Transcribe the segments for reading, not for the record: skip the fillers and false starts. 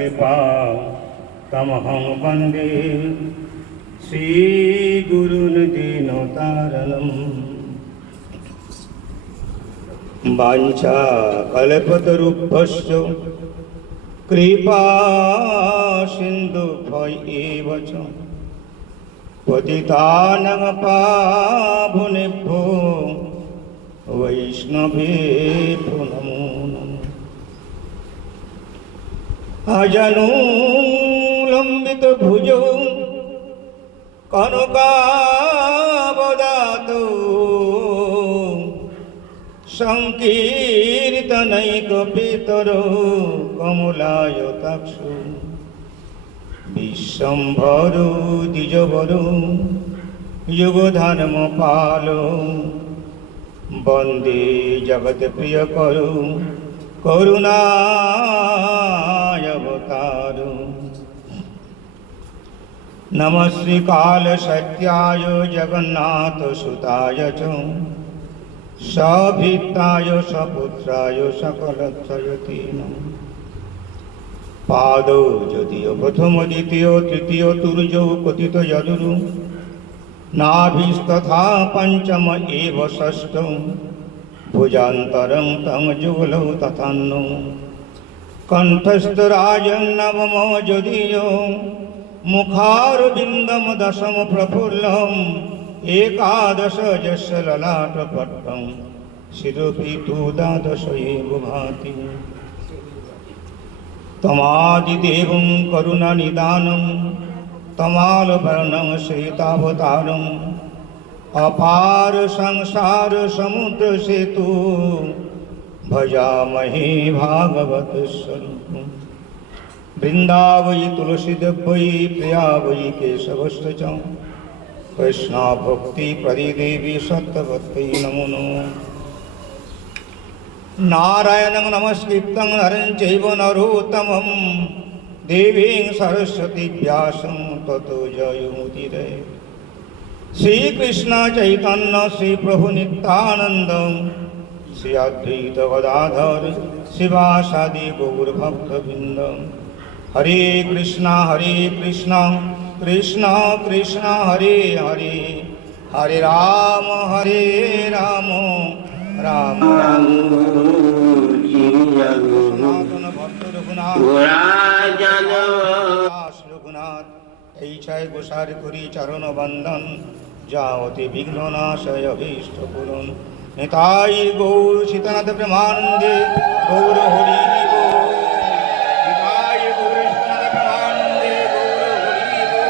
कृपा तमहं वन्दे श्रीगुरुन् दीनतारणम्। वाञ्छाकल्पतरुभ्यश्च कृपा सिन्धुभ्यैव च पतितानां पावनेभ्यो वैष्णवेभ्यो नमो नमः। अजनुलम्बितभुजौ कनकावदातो संकीर्तनैकपितरो कमलायताक्षो विश्वम्भरो द्विजवरो युगधर्मपालो वन्दे जगत्प्रियकरो करुणावतारो। नमः श्रीकालसत्याय जगन्नाथसुताय च सभीताय सपुत्राय सकलत्रयते नमः। पादौ यदीय प्रथम द्वितीय तृतीय तुर्यौ कथित यदुरु नाभिस्तथा पञ्चम एव षष्ठौ भुजान्तरं तं जुगलौ तथान्नौ कण्ठस्थराजं नवम यदीयो मुखारविन्दं दशम प्रफुल्लम् एकादश यस्य ललाटपट्टं शिरोऽपि तु द्वादश एव भाति। तमादिदेवं करुणानिदानं तमालवर्णं श्वेतावतारम् अपार संसार समुद्र सेतु भजामहे भागवत स्वरूपम्। वृन्दावै तुलसीदेव्यै प्रिया वै केशवश्च च कृष्णा भक्ति प्रदिदेवी सत्यवत्यै नमो नमः। नारायणं नमस्कृतं नरं चैव नरोत्तमं देवीं सरस्वती व्यासं ततो जयमुदीरये। श्रीकृष्ण चैतन्य श्री प्रभु नित्यानंद श्री अद्वैत गदाधर शिवासादि गौरभक्तवृंद। हरे कृष्णा कृष्ण कृष्ण हरे हरे हरे राम राम राम सनातन भक्त रघुनाथ এই ছায় গোসার করি চরণ বন্দন যাওতে বিঘ্ননাশয় অভীষ্ট পূরণ। নিতাই গৌর সীতানাথ প্রেমানন্দে গৌর হরি বল। নিতাই গৌর সীতানাথ প্রেমানন্দে গৌর হরি বল।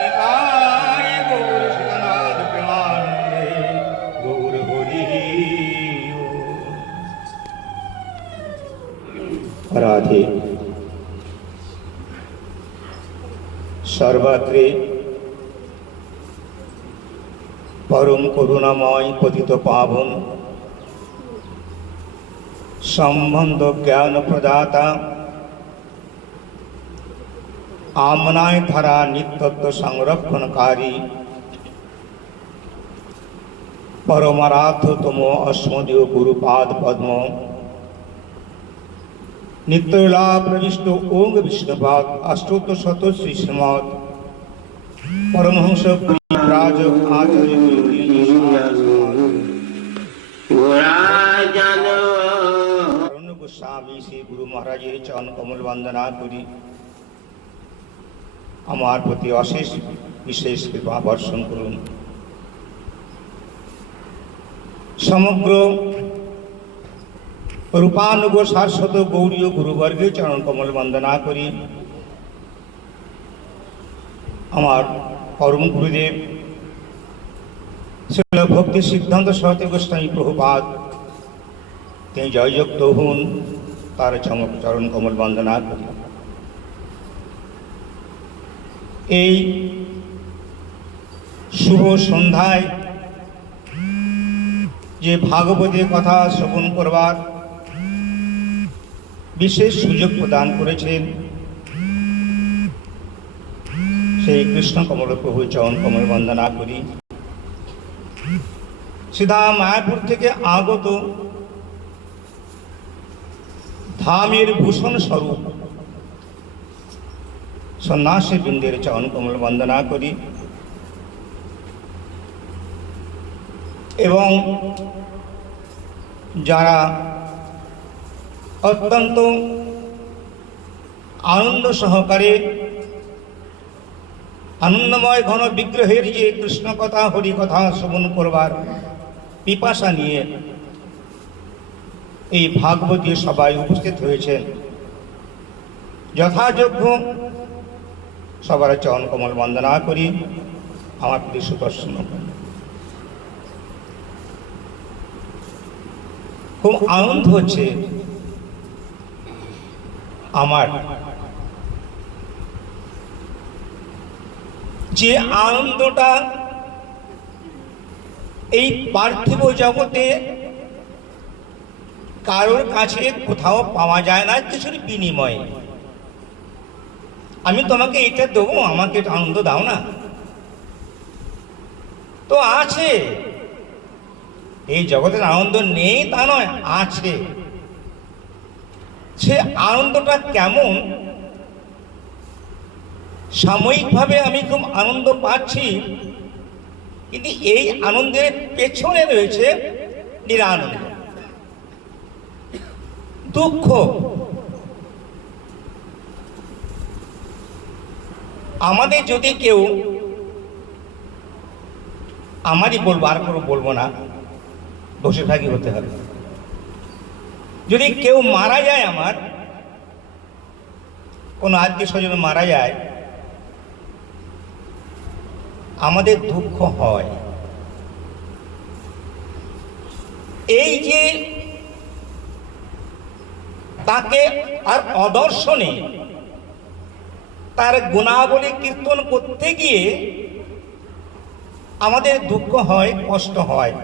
নিতাই গৌর সীতানাথ প্রেমানন্দে গৌর হরি বল। রাধে। सर्वत्रे परम करुणामय पतित पावन संबंध ज्ञान प्रदाता आमनाय धारा नित्यत्व संरक्षणकारी परमाराध्यतम अस्मदीय गुरुपाद पद्म नित्यला प्रविष्ट ओंग विष्णुपाद अष्टोत्तर शत श्री श्रीमद परमहंस राज आचार्य गोस्वामी श्री गुरु महाराजेर चरण कमल वंदना करी आमार प्रति अशेष विशेष कृपा बर्षण करुन। समग्र रूपानुग शाश्वत गौरीय गुरुवर्गेर चरण कमल वंदना करी आमार परम गुरुदेव श्रील भक्ति सिद्धांत सरस्वती गोस्वामी प्रभुपाद তিনি জয়যুক্ত হন তার চরণ কমল বন্দনা করি। এই শুভ সন্ধ্যায় যে ভাগবতের কথা শ্রবণ করবার বিশেষ সুযোগ প্রদান করেছেন সেই কৃষ্ণ কমল প্রভু চরণ কমল বন্দনা করি। सीधा मायापुर থেকে আগত ধামের ভূষণ স্বরূপ সন্ন্যাসী বৃন্দের চরণ কমল বন্দনা করি এবং যারা অত্যন্ত আনন্দ সহকারে আনন্দময় ঘন বিগ্রহের যে কৃষ্ণ কথা হরি কথা শ্রবণ করবার পিপাসা নিয়ে এই ভাগবতী সভায় উপস্থিত হয়েছেন, যথাযোগ্য সবার চরণ কমল বন্দনা করি। আমার প্রতি সুদর্শন খুব আনন্দ হচ্ছে আমার, যে আনন্দটা এই পার্থিব জগতে কারোর কাছে কোথাও পাওয়া যায় না কিছুর বিনিময়ে। আমি তোমাকে এটা দেবো, আমাকে আনন্দ দাও না, তো আছে। এই জগতের আনন্দ নেই তা নয়, আছে। সে আনন্দটা কেমন, সাময়িকভাবে আমি খুব আনন্দ পাচ্ছি, কিন্তু এই আনন্দের পেছনে রয়েছে নিরানন্দ, দুঃখ। আমাদের যদি কেউ, আমারই বলবো, আর কোনো বলবো না, বসে থাকি হতে হবে, যদি কেউ মারা যায়, আমার কোনো আত্মীয় স্বজন মারা যায়, আমাদের দুঃখ হয়। এই যে তাকে আর অদর্শনে তার গুণাবলী কীর্তন করতে গিয়ে আমাদের দুঃখ হয়, কষ্ট হয়,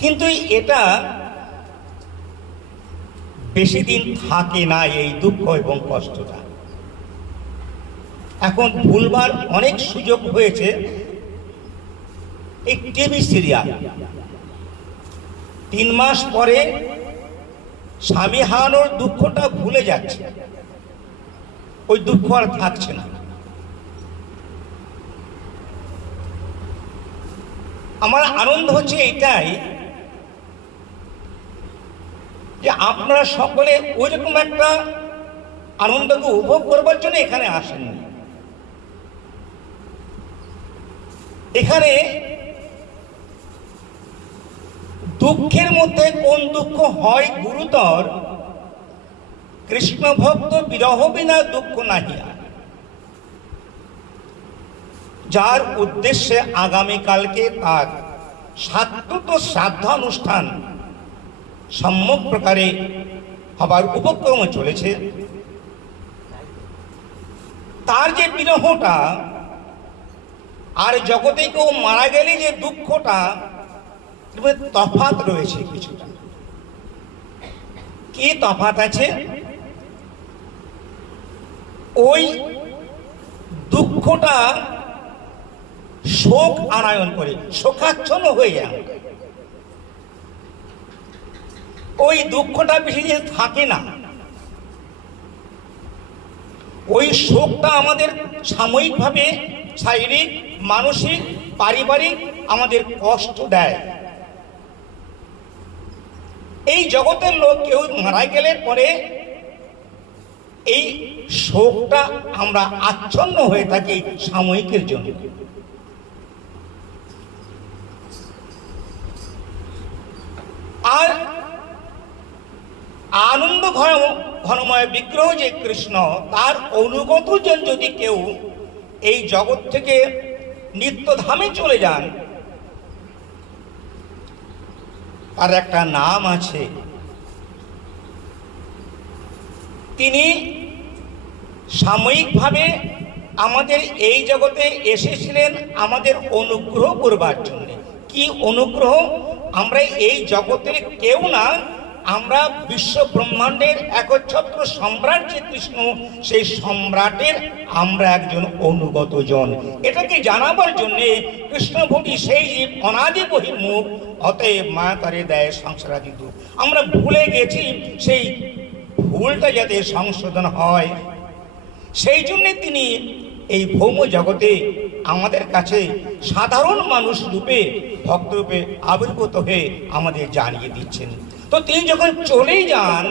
কিন্তু এটা বেশি দিন থাকে না এই দুঃখ এবং কষ্টটা। এখন ভুলবার অনেক সুযোগ হয়েছে, এই টিভি সিরিয়াল 3 মাস পরে স্বামী হারানোর দুঃখটা ভুলে যাচ্ছে, ওই দুঃখ আর থাকছে না। আমার আনন্দ হচ্ছে এইটাই যে আপনারা সকলে ওই রকম একটা আনন্দকে উপভোগ করবার জন্য এখানে আসেননি। এখানে দুঃখের মধ্যে কোন দুঃখ হয় গুরুতর, কৃষ্ণ ভক্ত বিরহ বিনা দুঃখ নাহিয়া, যার উদ্দেশ্যে আগামীকালকে তার সাত্বত শ্রাদ্ধানুষ্ঠান সম্যক প্রকারে হবার উপক্রম চলেছে, তার যে বিরহটা, আর জগতে কেউ মারা গেলে যে দুঃখটা, তফাৎ রয়েছে কিছুটা। কি তফাৎ আছে? ওই দুঃখটা শোক আনায়ন করে, শোকাচ্ছন্ন হয়ে যায়। ওই দুঃখটা বেশি দিন থাকে না, ওই শোকটা আমাদের সাময়িকভাবে শারীরিক, মানসিক, পারিবারিক আমাদের কষ্ট দেয়। এই জগতের লোক কেউ মারা গেলে পরে এই শোকটা আমরা আচ্ছন্ন হয়ে থাকি সাময়িকের জন্য। আর আনন্দ ঘনময় বিগ্রহ যে কৃষ্ণ, তার অনুগত জন যদি কেউ এই জগৎ থেকে নিত্যধামে চলে যান, তার একটা নাম আছে। তিনি সাময়িকভাবে আমাদের এই জগতে এসেছিলেন আমাদের অনুগ্রহ করবার জন্য। কি অনুগ্রহ? আমরা এই জগতের কেউ না, আমরা বিশ্ব ব্রহ্মাণ্ডের একচ্ছত্র সম্রাট যে কৃষ্ণ, সেই সম্রাটের আমরা একজন অনুগত জন। এটাকে জানাবার জন্য কৃষ্ণ ভক্তি সেই যে অনাদি বহির্মুখ, অতএব মায়া করে দেয় সংসারাদি দুঃখ। আমরা ভুলে গেছি, সেই ভুলটা যাতে সংশোধন হয় সেই জন্যে তিনি এই ভৌম জগতে আমাদের কাছে সাধারণ মানুষ রূপে ভক্ত রূপে আবির্ভূত হয়ে আমাদের জানিয়ে দিচ্ছেন। তো তিনি যখন চলেই যান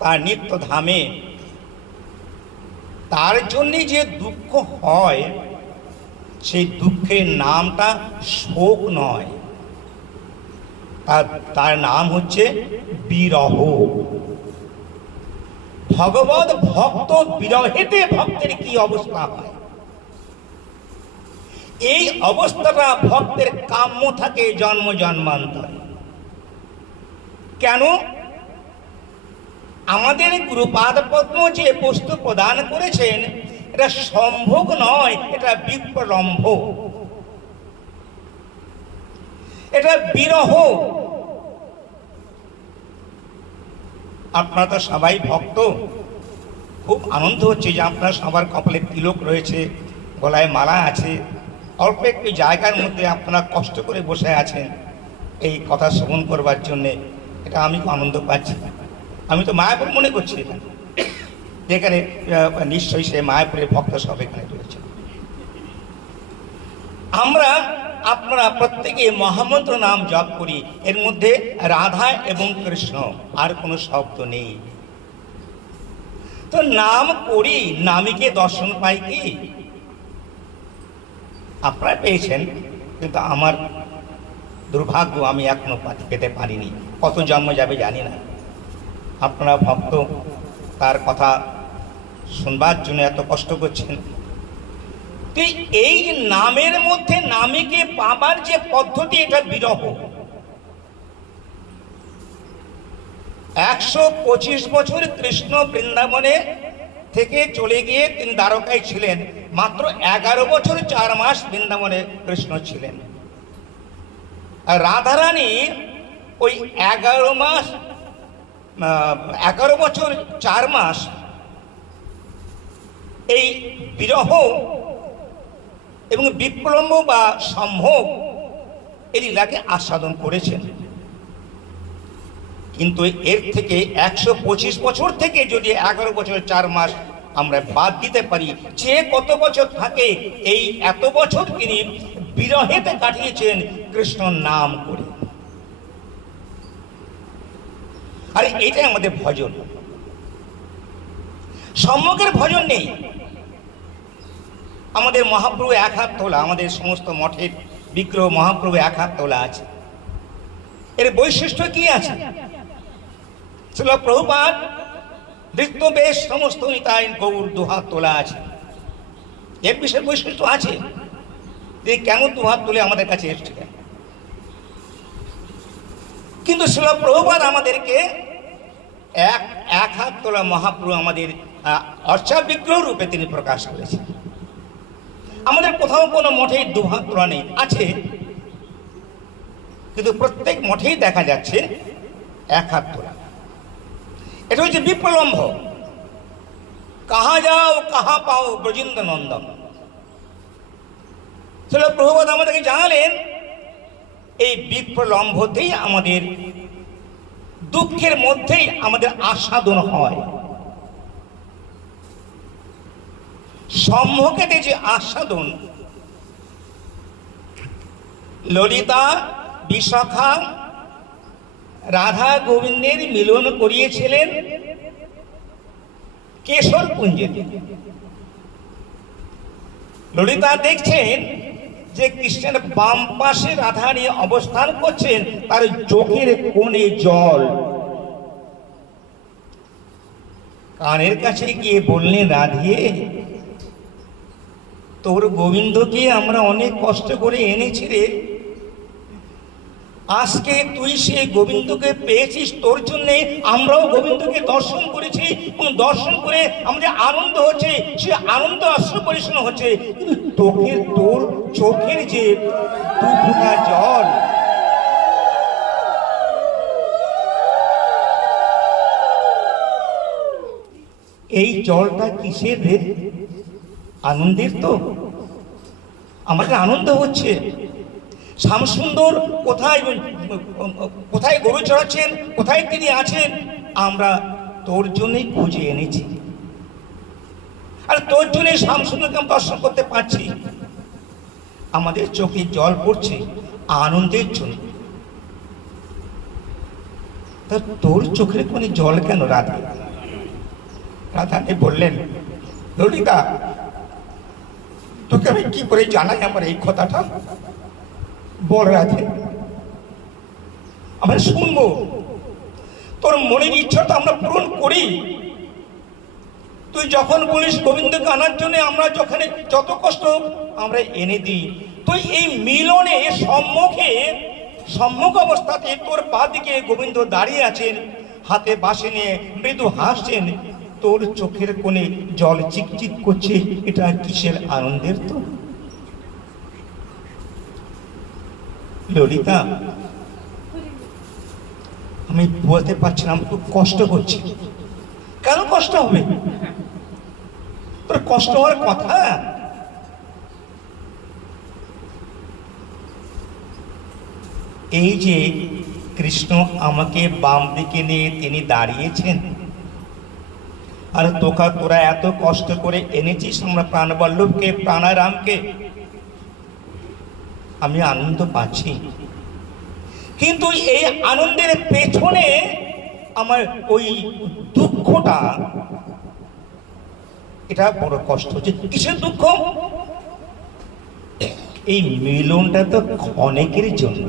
তার নিত্য ধামে, তার জন্যে যে দুঃখ হয় সেই দুঃখের নামটা শোক নয়, তার নাম হচ্ছে বিরহ। ভগবত ভক্ত বিরহেতে ভক্তের কি অবস্থা হয়, এই অবস্থাটা ভক্তের কাম্য থাকে জন্ম জন্মান্তরে। কেন? আমাদের গুরুপাদ পদ্ম যে বস্তু প্রদান করেছেন এটা সম্ভোগ নয়, এটা বিপ্রলম্ভ, এটা বিরহ। আপনারা তো সবাই ভক্ত, খুব আনন্দ হচ্ছে যে আপনার সবার কপালে তিলক রয়েছে, গলায় মালা আছে, অল্প একটি জায়গার মধ্যে আপনারা কষ্ট করে বসে আছেন এই কথা শ্রবণ করবার জন্যে। এটা আমি আনন্দ পাচ্ছি। আমি তো মায়াপুর মনে করছি এখানে, যেখানে নিশ্চয়ই সে মায়াপুরের ভক্ত সব এখানে রয়েছে। আমরা আপনারা প্রত্যেকে মহামন্ত্র নাম জপ করি, এর মধ্যে রাধা এবং কৃষ্ণ, আর কোনো শব্দ নেই। তো নাম করি, নামীকে দর্শন পাই কি? আপনারা পেয়েছেন, কিন্তু আমার দুর্ভাগ্য আমি এখনো পেতে পারিনি। কত জন্ম যাবে জানি না। আপনারা ভক্ত, তার কথা শুনবার জন্য এত কষ্ট করছেন। এই নামের মধ্যে নামীকে পাবার যে পদ্ধতি, এটা বিরহ। 125 বছর কৃষ্ণ বৃন্দাবনে থেকে চলে গিয়ে তিনি দ্বারকায় ছিলেন, মাত্র 11 বছর 4 মাস বৃন্দাবনে কৃষ্ণ ছিলেন। আর রাধারানী ওই 11 বছর 4 মাস এই বিরহ এবং বিপ্লম্ব বা সম্ভোগ এই লীলাকে আস্বাদন করেছেন। কিন্তু এর থেকে 125 বছর থেকে যদি 11 বছর 4 মাস আমরা বাদ দিতে পারি, যে কত বছর থাকে এই এত বছর তিনি বিরহেতে কাটিয়েছেন কৃষ্ণ নাম করে। আর এটাই আমাদের ভজন। সম্যকের ভজন নেই। আমাদের মহাপ্রভু 1 হাত তোলা, আমাদের সমস্ত মঠের বিগ্রহ মহাপ্রভু 1 হাত তোলা আছে। এর বৈশিষ্ট্য কি আছে? ছিল প্রভুপাদ নৃত্য বেশ সমস্ত নিতাই গৌর 2 হাত তোলা আছে। এর বিশেষ বৈশিষ্ট্য আছে যে কেন 2 হাত তুলে আমাদের কাছে এসেছিলেন। কিন্তু ছিল প্রভুপাদ আমাদেরকে এক হাত তোলা মহাপ্রভু আমাদের অর্চা বিগ্রহ রূপে তিনি প্রকাশ করেছেন। আমাদের কোথাও কোনো মঠেই 2 হাত তোলা নেই, আছে, কিন্তু প্রত্যেক মঠেই দেখা যাচ্ছে 1 হাত তোলা। এটা হচ্ছে বিপ্রলম্ভ। কাহা যাও কাহা পাও ব্রজেন্দ্র নন্দন। সেটা প্রভুপাদ আমাদেরকে জানালেন এই বিপ্রলম্ভতেই আমাদের দুঃখের মধ্যেই আমাদের আস্বাদন হয়। সম্মুখেতে যে আস্বাদন, ললিতা বিশাখা রাধা গোবিন্দের মিলন করিয়েছিলেন কেশর কুঞ্জেতে। ললিতা দেখছেন যে কৃষ্ণের বাম পাশে রাধা নিয়ে অবস্থান করছেন, তার চোখের কোণে জল। কানের কাছে গিয়ে বললেন, রাধিয়ে তোর গোবিন্দকে আমরা অনেক কষ্ট করে এনেছি রে, আজকে তুই সেই গোবিন্দকে পেয়েছিস, তোর জন্যে আমরাও গোবিন্দকে দর্শন করেছি এবং দর্শন করে আমাদের আনন্দ হচ্ছে, সে আনন্দ অশ্রু পরিশোধন হচ্ছে। কিন্তু তোর চোখের যে 2 ফোঁটা জল, এই জলটা কিসের রে? আনন্দের তো। আমাদের আনন্দ হচ্ছে। শ্যামসুন্দর কোথায় গরু চড়াচ্ছেন, কোথায় তিনি আছেন, আমরা তোর জন্যই খুঁজে এনেছি। আর তোর জন্য শামসুন্নারকে দর্শন করতে পারছি, আমাদের চোখে জল পড়ছে আনন্দের জন্য। তা তোর চোখের কোনে জল কেন রাধা? রাধারানী বললেন, ললিতা তোকে আমি কি করে জানাই আমার এই কথাটা? বল রাধে, আমরা শুনবো। তোর মনের ইচ্ছা তো আমরা পূরণ করি। তুই যখন বলিস গোবিন্দকে আনার জন্য আমরা যখন যত কষ্ট আমরা এনে দিই, তুই এই মিলনে সম্মুখ অবস্থাতে তোর পা দিকে গোবিন্দ দাঁড়িয়ে আছেন, হাতে বাঁশি নিয়ে মৃদু হাসছেন, তোর চোখের কোণে জল চিকচিক করছে, এটা কিসের আনন্দের? তো ললিতা আমি বলতে পারছিলাম, খুব কষ্ট হচ্ছে। কেন কষ্ট হবে? তোর কষ্ট হওয়ার কথা। এই যে কৃষ্ণ আমাকে বাম দিকে নিয়ে তিনি দাঁড়িয়েছেন, আর তোরা এত কষ্ট করে এনেছিস আমরা প্রাণবল্লভকে, প্রাণারামকে, আমি আনন্দ পাচ্ছি। কিন্তু এই আনন্দের পেছনে আমার ওই দুঃখটা, এটা বড় কষ্ট হচ্ছে। কিসের দুঃখ? এই মিলনটা তো ক্ষণিকের জন্য।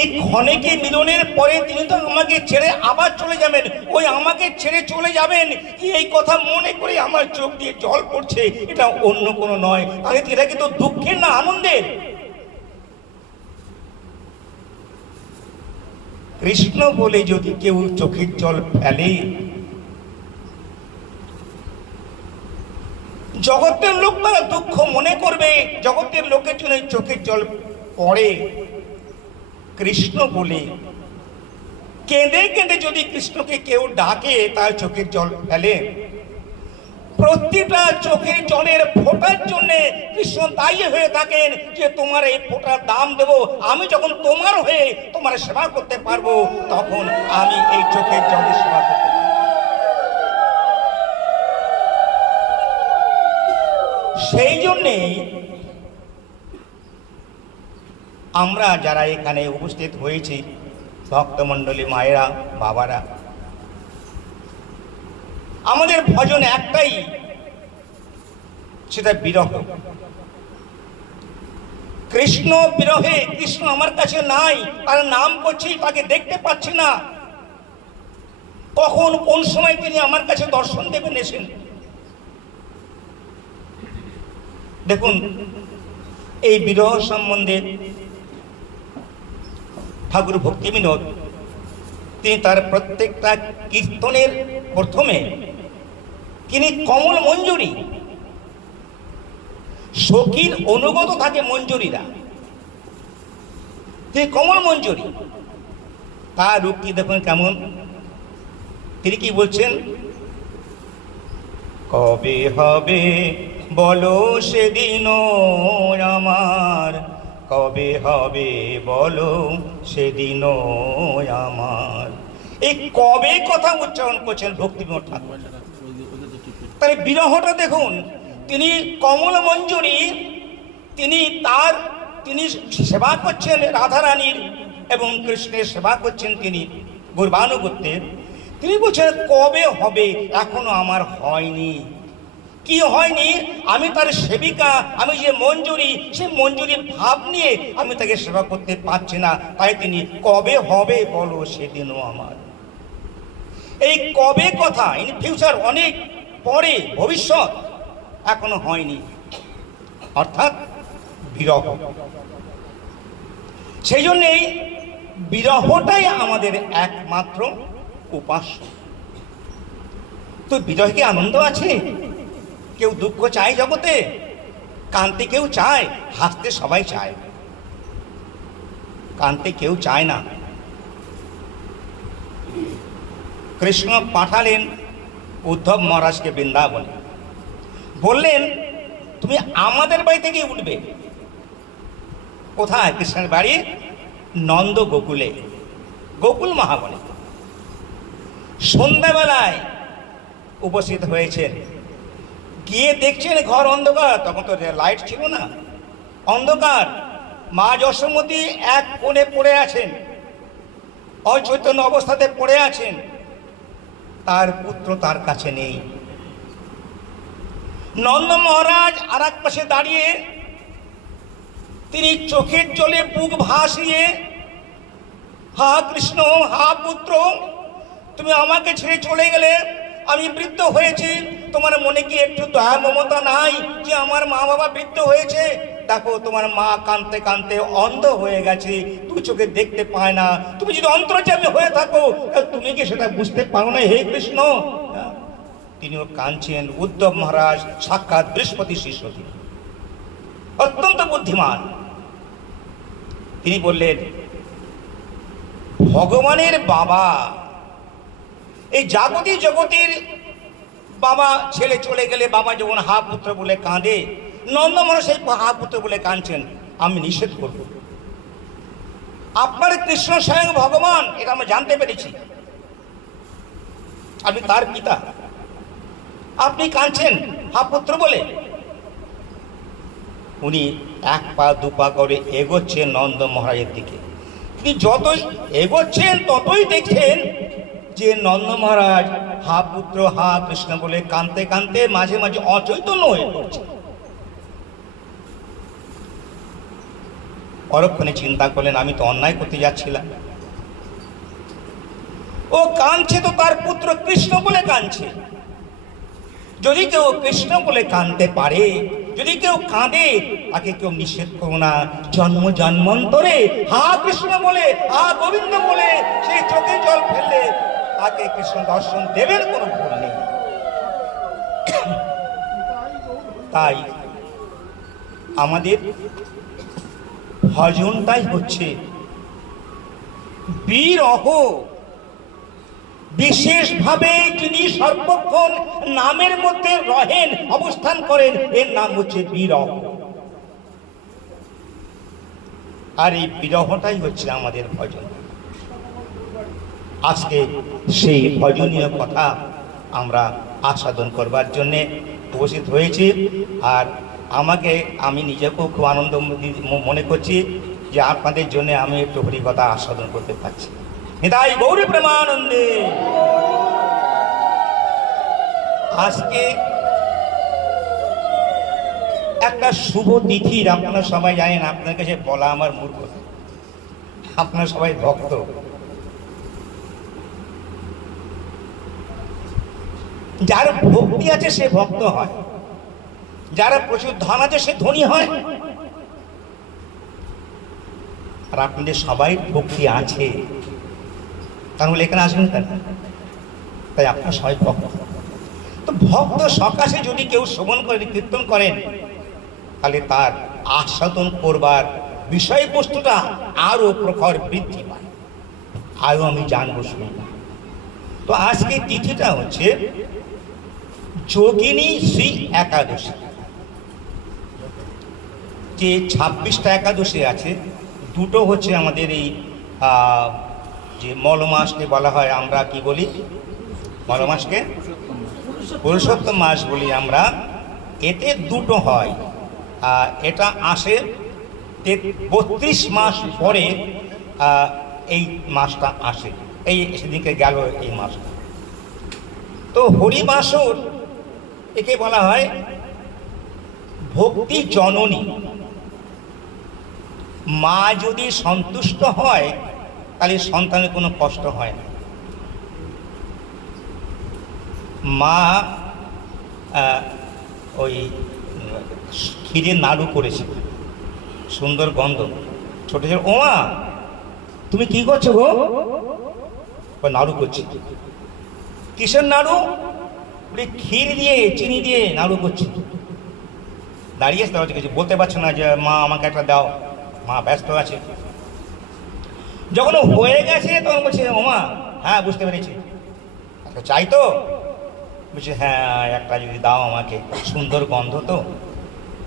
এই ক্ষণিকে মিলনের পরে তিনি তো আমাকে ছেড়ে আবার চলে যাবেন। ওই আমাকে ছেড়ে চলে যাবেন এই কথা মনে করে আমার চোখ দিয়ে জল পড়ছে, এটা অন্য কোনো নয়। তাহলে এটা কিন্তু দুঃখের না আনন্দের? কৃষ্ণ বলে যদি কেউ চোখের জল ফেলে, জগতের লোক তারা দুঃখ মনে করবে, জগতের লোকের জন্য চোখের জল পড়ে। কৃষ্ণ বলে কেঁদে কেঁদে যদি কৃষ্ণকে কেউ ডাকে, তার চোখের জল ফেলে, প্রতিটা চোখের জলের ফোঁটার জন্য কৃষ্ণ দায়ী হয়ে থাকেন যে তোমার এই ফোঁটার দাম দেব, আমি যখন তোমার হয়ে তোমার সেবা করতে পারবো, তখন আমি এই চোখের জলের সেবা করতে পারবো। সেই জন্যেই আমরা যারা এখানে উপস্থিত হয়েছি, ভক্তমণ্ডলী, মায়েরা, বাবারা, আমাদের ভজন একটাই, সেটা বিরহ। কৃষ্ণ বিরহে, কৃষ্ণ আমার কাছে নাই, তার নাম করছি, তাকে দেখতে পাচ্ছি না, কখন কোন সময় তিনি আমার কাছে দর্শন দেবেন এসেন। দেখুন, এই বিরহ সম্বন্ধে ঠাকুর ভক্তিবিনোদ তিনি তার প্রত্যেকটা কীর্তনের প্রথমে তিনি কমল মঞ্জুরি, সখীর অনুগত থাকে মঞ্জুরিরা, তিনি কমল মঞ্জুরি, তার রূপটি দেখুন কেমন। তিনি কি বলছেন? কবে হবে বলো সেদিন আমার, কবে হবে বলো সেদিন আমার। এই কবে কথা উচ্চারণ করছেন ভক্তিবিনোদ ঠাকুর। তার বিরহটা দেখুন। তিনি কমল মঞ্জুরি, তিনি সেবা করছেন রাধারানীর এবং কৃষ্ণের সেবা করছেন তিনি গৌরবানুগত্যের। তিনি বলছেন কবে হবে, এখনো আমার হয়নি। কি হয়নি? আমি তার সেবিকা, আমি যে মঞ্জুরি, সে মঞ্জুরির ভাব নিয়ে আমি তাকে সেবা করতে পারছি না। তাই তিনি কবে হবে বলো সেদিনও আমার। এই কবে কথা ইন ফিউচার, অনেক পরে, ভবিষ্যৎ, এখনো হয়নি, অর্থাৎ বিরহ। সেই জন্যেই বিরহটাই আমাদের একমাত্র উপাস্য। তো বিরহে কি আনন্দ আছে? কেউ দুঃখ চায় জগতে? কাঁদতে কেউ চায়? হাসতে সবাই চায়, কাঁদতে কেউ চায় না। কৃষ্ণ পাঠালেন উদ্ধব মহারাজকে বৃন্দাবনে, বললেন তুমি আমাদের বাড়ি থেকে উঠবে। কোথায়? কৃষ্ণের বাড়ি নন্দ গোকুলে, গোকুল মহাবনে। সন্ধ্যাবেলায় উপস্থিত হয়েছেন গিয়ে দেখছেন ঘর অন্ধকার, তখন তো লাইট ছিল না, অন্ধকার। মা যশোমতী এক কোণে পড়ে আছেন, অচৈতন্য অবস্থাতে পড়ে আছেন, তার পুত্র তার কাছে নেই। নন্দ মহারাজ আর এক পাশে দাঁড়িয়ে তিনি চোখের জলে বুক ভাসিয়ে, হা কৃষ্ণ, হা পুত্র, তুমি আমাকে ছেড়ে চলে গেলে, আমি বৃদ্ধ হয়েছি, তোমার মনে কি একটু দয়া মমতা নাই যে আমার মা বাবা বৃদ্ধ হয়েছে? দেখো তোমার মা কাঁদতে কাঁদতে অন্ধ হয়ে গেছে, তুমি চোখে দেখতে পায় না। তুমি যদি অন্তর্যামী হয়ে থাকো, তুমি কি সেটা বুঝতে পারো না হে কৃষ্ণ? তিনিও কাঁদছেন। উদ্ধব মহারাজ সাক্ষাৎ বৃহস্পতি শিষ্য, তিনি অত্যন্ত বুদ্ধিমান। তিনি বললেন, ভগবানের বাবা, এই জাগতিক জগতের বাবা, ছেলে চলে গেলে বাবা যেমন হা পুত্র বলে কাঁদে, নন্দ মহারাজ সেই হা পুত্র বলে কাঁদছেন। আমি নিষেধ করব, আপনার কৃষ্ণ স্বয়ং ভগবান, এটা আমরা জানতে পেরেছি, আপনি তার পিতা, আপনি কাঁদছেন হা পুত্র বলে। উনি এক পা দু পা করে এগোচ্ছেন নন্দ মহারাজের দিকে। তিনি যতই এগোচ্ছেন ততই দেখছেন যে নন্দ মহারাজ হা পুত্র, হা কৃষ্ণ বলে কাঁদতে কাঁদতে মাঝে মাঝে অচৈতন্য হয়ে পড়ছে। পরক্ষণে চিন্তা করলেন, আমি তো অন্যায় করতে যাচ্ছিলাম। ও কাঁদছে তো তার পুত্র কৃষ্ণ বলে কাঁদছে। যদি কেউ কৃষ্ণ বলে কাঁদতে পারে, যদি কেউ কাঁদে, তাকে কেউ নিষেধ করো না। জন্ম জন্মান্তরে হা কৃষ্ণ বলে, হা গোবিন্দ বলে সেই চোখে জল ফেললে তাকে কৃষ্ণ দর্শন দেবেন, কোনো ভুল নেই। তাই আমাদের ভজনটাই হচ্ছে বিরহ। বিশেষভাবে যিনি সর্বক্ষণ নামের মধ্যে রহেন, অবস্থান করেন, এর নাম হচ্ছে বিরহ। আর এই বিরহটাই হচ্ছে আমাদের ভজন। আজকে সেই ভজনীয় কথা আমরা আস্বাদন করবার জন্যে উপস্থিত হয়েছি। আর আমি নিজেকেও খুব আনন্দ মনে করছি যে আপনাদের জন্য আমি একটু হরিকথা আস্বাদন করতে পারছি। নিতাই গৌরী প্রেমানন্দে। আজকে একটা শুভ তিথির, আপনারা সবাই জানেন, আপনার কাছে বলা আমার মূর্খতা, আপনারা সবাই ভক্ত। যার ভক্তি আছে সে ভক্ত হয়, যারা প্রচুর ধন আছে সে ধনী হয়। আর আপনাদের সবাই ভক্তি আছে, তাহলে এখানে আসবেন কেন? তাই আপনার সবাই ভক্ত। তো ভক্ত সকাশে যদি কেউ শ্রবণ করেন, কীর্তন করেন, তাহলে তার আস্বাদন করবার বিষয়বস্তুটা আরো প্রখর বৃদ্ধি পায়, আরো আমি জানবো শুনব। তো আজকে তিথিটা হচ্ছে যোগিনী শ্রী একাদশী। যে 26টা একাদশী আছে, দুটো হচ্ছে আমাদের এই যে মলমাসকে বলা হয়, আমরা কি বলি মলমাসকে? পুরুষোত্তম মাস বলি আমরা। এতে দুটো হয়, এটা আসে 32 মাস পরে এই মাসটা আসে, এই সেদিকে গেল এই মাসটা। তো হরিবাসর একে বলা হয় ভক্তি জননী। মা যদি সন্তুষ্ট হয় তাহলে সন্তানের কোনো কষ্ট হয় না। মা ওই ক্ষীরের নাড়ু করেছে, সুন্দর গন্ধ, ছোট ছোট। ও মা, তুমি কি করছো গো? নাড়ু করছি। কিসের নাড়ু? ক্ষীর দিয়ে, চিনি দিয়ে নাড়ু করছি। দাঁড়িয়ে আসতে কিছু বলতে পারছো না যে মা আমাকে একটা দাও, মা ব্যস্ত আছে। যখন হয়ে গেছে তখন বলছে, ও মা, হ্যাঁ বুঝতে পেরেছি, একটা চাই তো? বলছে, হ্যাঁ একটা যদি দাও আমাকে, সুন্দর গন্ধ তো,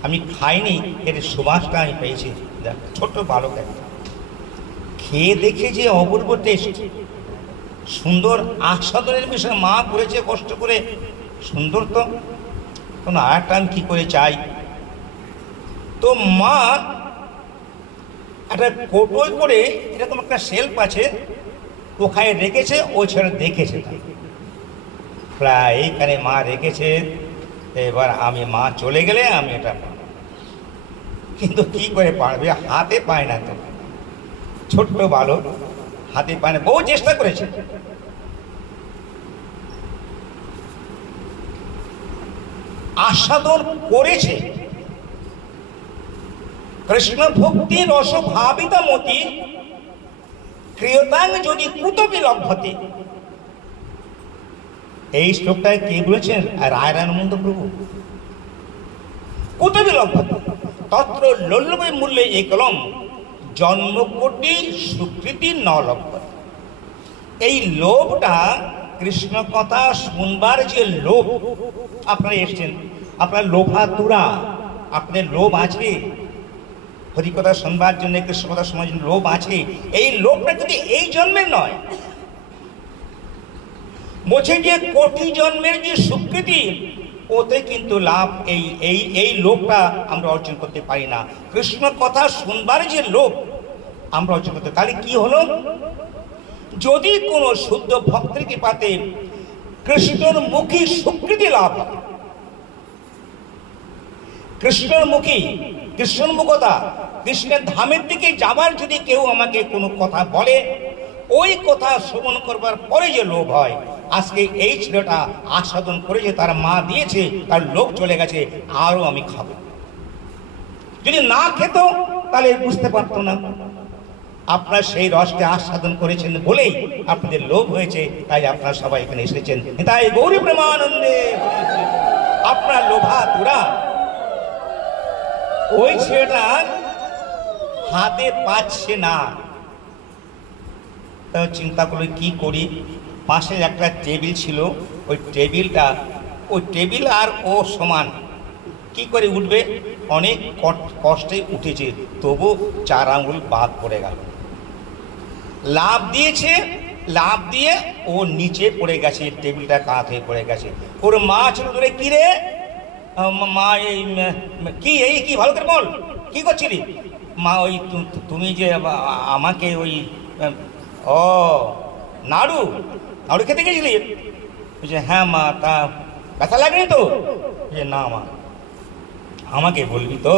আমি খাইনি, এর সুবাসটা আমি পেয়েছি। দেখ, ছোট্ট বালক একটা খেয়ে দেখে যে অপূর্ব টেস্ট, সুন্দর আস্বাদনের বিষয়, মা করেছে কষ্ট করে, সুন্দর তো। তখন আরেকটা আমি কী করে চাই। তো মা একটা কোটোয় করে এরকম একটা শেল্ফ আছে, ওখানে রেখেছে, ও ছেলে দেখেছে প্রায় এইখানে মা রেখেছে। এবার আমি মা চলে গেলে আমি এটা পাবো, কিন্তু কি করে পারবে, হাতে পায় না তো, ছোট্ট বালক হাতে পায় না, বহু চেষ্টা করেছে। আস্বাদন করেছে কৃষ্ণ ভক্তি রস ভাবিতা মতি ক্রিয়তাং যদি কুতপি লভ্যতে। এই শ্লোকটায় কে বলেছেন? রায়রানন্দ প্রভু। কুতপি লভ্যতে তত্র লোলভে মূল্যে একলম জন্মকোটি সুকৃতি ন লভ্যতে। এই লোভটা, কৃষ্ণ কথা শুনবার যে লোভ, আপনারা এসছেন, আপনার লোভাতুরা, আপনার লোভ আছে হরিকথা শুনবার জন্য, কৃষ্ণ কথা শোনার জন্য লোভ আছে। এই লোভটা যদি এই জন্মের নয়, বলছে যে কোটি জন্মের যে স্বীকৃতি, ওতে কিন্তু লাভ, এই এই এই লোভটা আমরা অর্জন করতে পারি না। কৃষ্ণ কথা শুনবার যে লোভ আমরা অর্জন করতে, তাহলে কি হলো? যদি কোনো শুদ্ধ ভক্তের কৃপাতে কৃষ্ণর মুখী স্বীকৃতি লাভ হয়, কৃষ্ণর মুখী, কৃষ্ণমুখতা, কৃষ্ণের ধামের দিকে যাবার যদি কেউ আমাকে কোনো কথা বলে, ওই কথা শ্রবণ করবার পরে যে লোভ হয়, আজকে এই ছেলেটা আস্বাদন করেছে, তার মা দিয়েছে, তার লোভ চলে গেছে, আরও আমি খাবো। যদি না খেত তাহলে বুঝতে পারতো না। আপনার সেই রসকে আস্বাদন করেছেন বলেই আপনাদের লোভ হয়েছে, তাই আপনারা সবাই এখানে এসেছেন। তাই গৌরী প্রেমানন্দে আপনার লোভাতুরা। ওই ছেলেটা হাতে পাচ্ছে না, চিন্তা করে কি করি। পাশে একটা টেবিল ছিল, ওই টেবিল আর ও সমান, কি করে উঠবে? অনেক কষ্টে উঠেছে, তবু 4 আঙ্গুল বাদ পড়ে গেল। লাভ দিয়েছে, লাভ দিয়ে ও নিচে পড়ে গেছে, টেবিলটা কাত হয়ে পড়ে গেছে। ওর মা ছিল ধরে, কি রে মা, এই কি, এই কি, ভালো করে বল, কি করছিলি? মা ওই তুমি যে আমাকে ওই ও নাড়ু খেতে গেছিলি? বলছে হ্যাঁ মা, তা ব্যথা লাগেনি তো? না মা, আমাকে বলবি তো,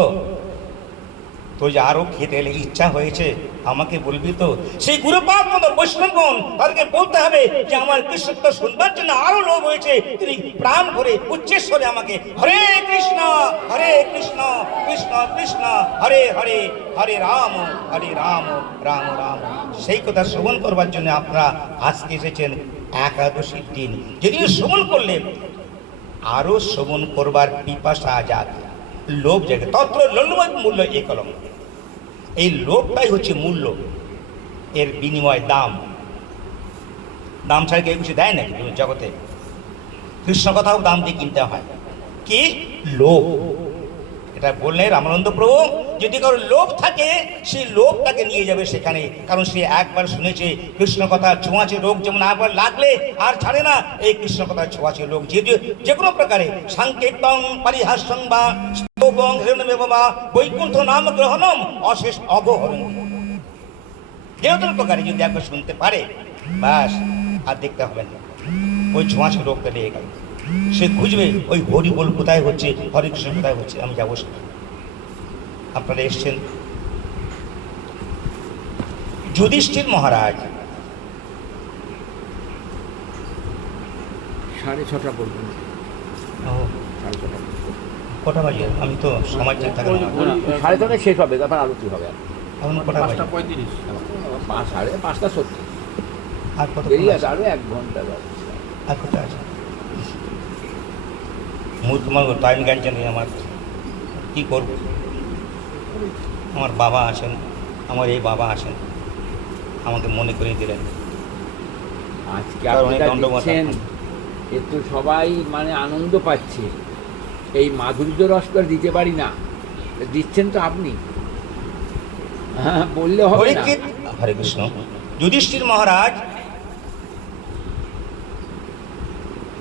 তো যে আরো খেতে এলে ইচ্ছা হয়েছে, আমাকে বলবি তো? সেই গুরুপাদ মতো বৈষ্ণবগণ, তাদেরকে বলতে হবে যে আমার কৃষ্ণত্ব শুনবার জন্য আরো লোভ হয়েছে, তিনি প্রাণ ভরে উচ্চেশ্বরে আমাকে হরে কৃষ্ণ কৃষ্ণ কৃষ্ণ হরে হরে, হরে রাম রাম রাম, সেই কথা শ্রবণ করবার জন্য আপনারা আজকে এসেছেন একাদশীর দিন। যদিও শ্রবণ করলে আরো শ্রবণ করবার পিপাসা জাগে, লোভ জাগে। তত্র লোলভে মূল্য একলম। এই লোভটাই হচ্ছে মূল্য, এর বিনিময় দাম। দাম ছাড়া কেউ কিছু দেয় নাকি জগতে? কৃষ্ণ কথাও দাম দিয়ে কিনতে হয়। কি? লোভ। এটা বললেন রামানন্দ প্রভু, যদি কারো লোভ থাকে, সেই লোভটাকে নিয়ে যাবে সেখানে, কারণ সে একবার শুনেছে কৃষ্ণ কথা। ছোঁয়াচে রোগ যেমন একবার লাগলে আর ছাড়ে না, এই কৃষ্ণ কথা ছোঁয়াচে রোগ যে কোনো প্রকারে সাংকেতং পরিহাসং বা স্তবং হিরণ্যমেব বা বৈকুণ্ঠ নাম গ্রহণম অশেষ অগহরণ, যে কোনো প্রকারে যদি একবার শুনতে পারে, ব্যাস আর দেখতে হবে না, ওই ছোঁয়াচে রোগটা লেগে গেল। সে খুঁজবে ওই হরি বল কোথায় হচ্ছে, হরে কৃষ্ণ কোথায় হচ্ছে, আমি যাবো সেখানে। আপনারা এসছেন। যুধিষ্ঠির মহারাজ 6:30 বলবেন। কটা বাজে? আমি তো সময় ঠিক থাকে না। 6:30 শেষ হবে, তারপর আরতি হবে। এখন কটা বাজে? 5:35, 5:30 সত্যি। আর কত দেরি আছে, আরো 1 ঘন্টা। আর কত আছে? তোমার টাইম জ্ঞান জানি, আমার কী করব? আমার বাবা আছেন, আমার এই বাবা আছেন, আমাকে মনে করে দিলেন। আজকে আপনারা দিচ্ছেন, একটু সবাই মানে আনন্দ পাচ্ছে। এই মাধুর্য রস তো দিতে পারি না, দিচ্ছেন তো আপনি, হ্যাঁ বললে হবে না। হরে কৃষ্ণ। যুধিষ্ঠির মহারাজ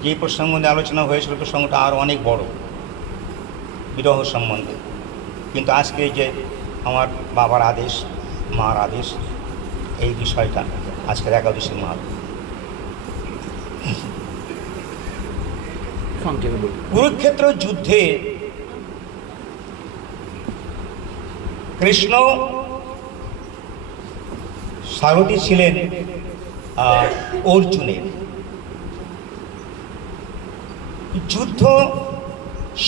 যে প্রসঙ্গ নিয়ে আলোচনা হয়েছিল, প্রসঙ্গটা আরও অনেক বড়, বিরহ সম্বন্ধে। কিন্তু আজকে যে আমার বাবার আদেশ, মার আদেশ, এই বিষয়টা আজকের একাদশীর মাল। সংক্ষেপে বলুন। কুরুক্ষেত্র যুদ্ধে কৃষ্ণ সারথি ছিলেন অর্জুনের। যুদ্ধ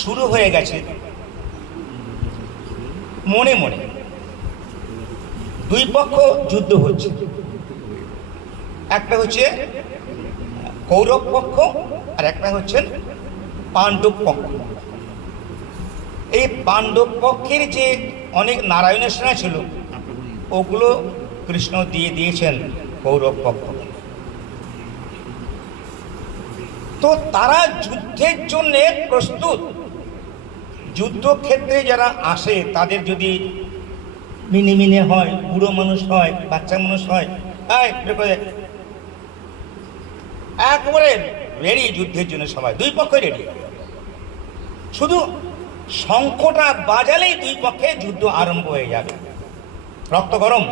শুরু হয়ে গেছে মনে মনে, দুই পক্ষ যুদ্ধ হচ্ছে। একটা হচ্ছে কৌরব পক্ষ আর একটা হচ্ছেন পাণ্ডব পক্ষ। এই পাণ্ডব পক্ষের যে অনেক নারায়ণের সেনা ছিল, ওগুলো কৃষ্ণ দিয়ে দিয়েছেন কৌরব পক্ষ। তো তারা যুদ্ধের জন্যে প্রস্তুত। যুদ্ধক্ষেত্রে যারা আসে তাদের যদি মিনিমিনে হয়, বুড়ো মানুষ হয়, বাচ্চা মানুষ হয়, একবারে রেডি যুদ্ধের জন্য, সবাই দুই পক্ষ রেডি। শুধু শঙ্খটা বাজালেই দুই পক্ষে যুদ্ধ আরম্ভ হয়ে যাবে, রক্ত গরম।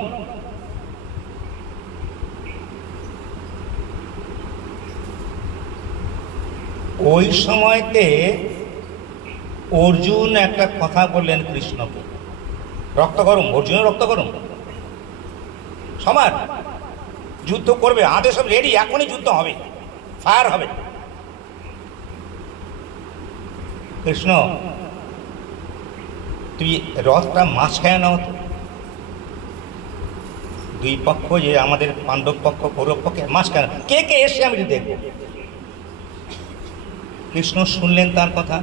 ওই সময়তে অর্জুন একটা কথা বললেন কৃষ্ণকে, রক্ত গরম, অর্জুনের রক্ত গরম, সবার যুদ্ধ করবে, হাতে সব রেডি, এখনই যুদ্ধ হবে, ফায়ার হবে। কৃষ্ণ, তুই রথটা মাঝখানে নাও তো। দুই পক্ষ যে আমাদের পাণ্ডব পক্ষ কৌরব পক্ষে, মাঝখানে কে কে এসে আমি দেখব। কৃষ্ণ শুনলেন তার কথা,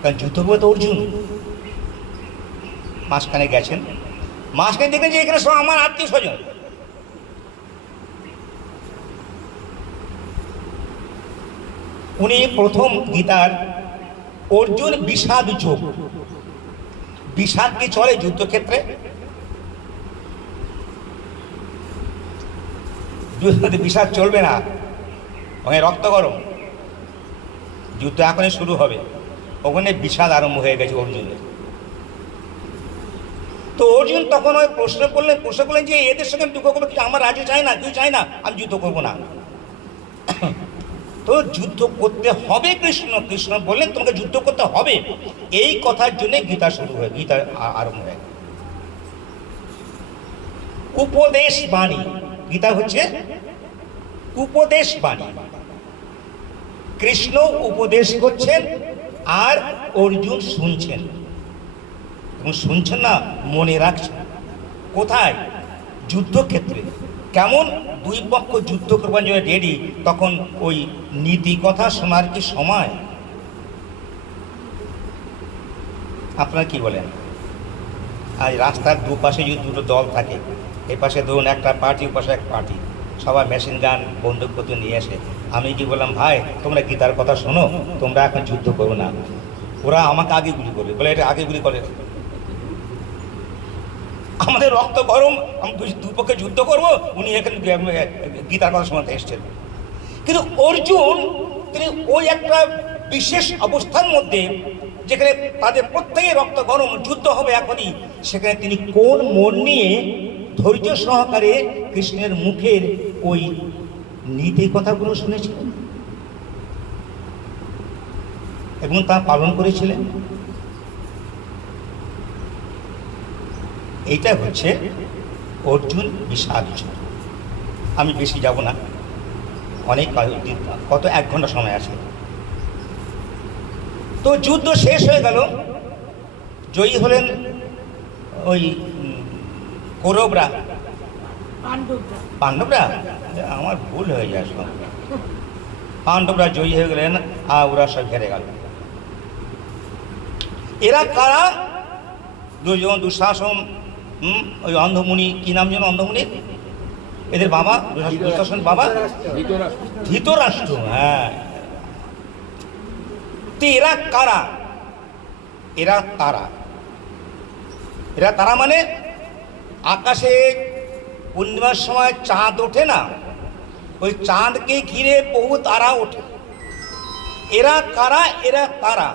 কারণ যুদ্ধ করবে তো অর্জুন। মাঝখানে গেছেন, মাঝখানে দেখবেন যে এখানে সব আমার আত্মীয় স্বজন। উনি প্রথম গীতার অর্জুন বিষাদ যোগ, বিষাদ কি চলে যুদ্ধক্ষেত্রে? যুদ্ধে বিষাদ চলবে না, ওখানে রক্ত গরম, যুদ্ধ এখনই শুরু হবে, ওখানে বিষাদ আরম্ভ হয়ে গেছে অর্জুনের। তো অর্জুন তখন ওই প্রশ্ন করলেন যে এদের সঙ্গে আমি যুদ্ধ করবো, কিন্তু আমার রাজ্য চাই না, তুই চাই না, আমি যুদ্ধ করবো না। তো যুদ্ধ করতে হবে, কৃষ্ণ বললেন তোমাকে যুদ্ধ করতে হবে। এই কথার জন্য গীতা শুরু হয়, গীতা আরম্ভ হয়। উপদেশ বাণী, গীতা হচ্ছে উপদেশ বাণী। কৃষ্ণ উপদেশ করছেন আর অর্জুন শুনছেন, এবং শুনছেন না, মনে রাখছেন। কোথায়? যুদ্ধক্ষেত্রে। কেমন দুই পক্ষ যুদ্ধ করবার জন্য রেডি, তখন ওই নীতি কথা শোনার কি সময়? আপনারা কি বলেন? আজ রাস্তার দুপাশে যদি দুটো দল থাকে, এ পাশে ধরুন একটা পার্টি, ও পাশে এক পার্টি, সবাই মেশিন গান বন্দুকপত্র নিয়ে আসে। আমি কি বললাম, ভাই তোমরা গীতার কথা শোনো, তোমরা এখন যুদ্ধ করো না। ওরা আমাকে আগে গুলি করবে, বলে এটা আগে গুলি করে, আমাদের রক্ত গরম, আমি দুপক্ষে যুদ্ধ করব, উনি এখানে গীতার কথা শোনাতে এসছেন। কিন্তু অর্জুন তিনি ওই একটা বিশেষ অবস্থার মধ্যে, যেখানে তাদের প্রত্যেকের রক্ত গরম, যুদ্ধ হবে এখনই, সেখানে তিনি কোন মন নিয়ে ধৈর্য সহকারে কৃষ্ণের মুখের ওই নীতি কথাগুলো শুনেছিলেন এবং তা পালন করেছিলেন। এইটা হচ্ছে অর্জুন বিষাদ যুদ্ধ। আমি বেশি যাব না, অনেক কত 1 ঘন্টা সময় আছে। তো যুদ্ধ শেষ হয়ে গেল, জয়ী হলেন ওই কৌরবরা, পাণ্ডবরা, আমার ভুল হয়ে যায় সব, পাণ্ডবরা জয়ী হয়ে গেলেন আর ওরা সব ঘেরে গেল। এরা কারা? দুজন, দুঃশাসন, ওই অন্ধমুনি, কি নাম যেন অন্ধমুনির, এদের বাবা, দুঃশাসন বাবা ধৃতরাষ্ট্র। হ্যাঁ, তো এরা কারা? এরা তারা মানে আকাশে পূর্ণিমার সময় চাঁদ ওঠে না, ওই চাঁদকে ঘিরে বহু তারা ওঠে। এরা কারা? এরা তারা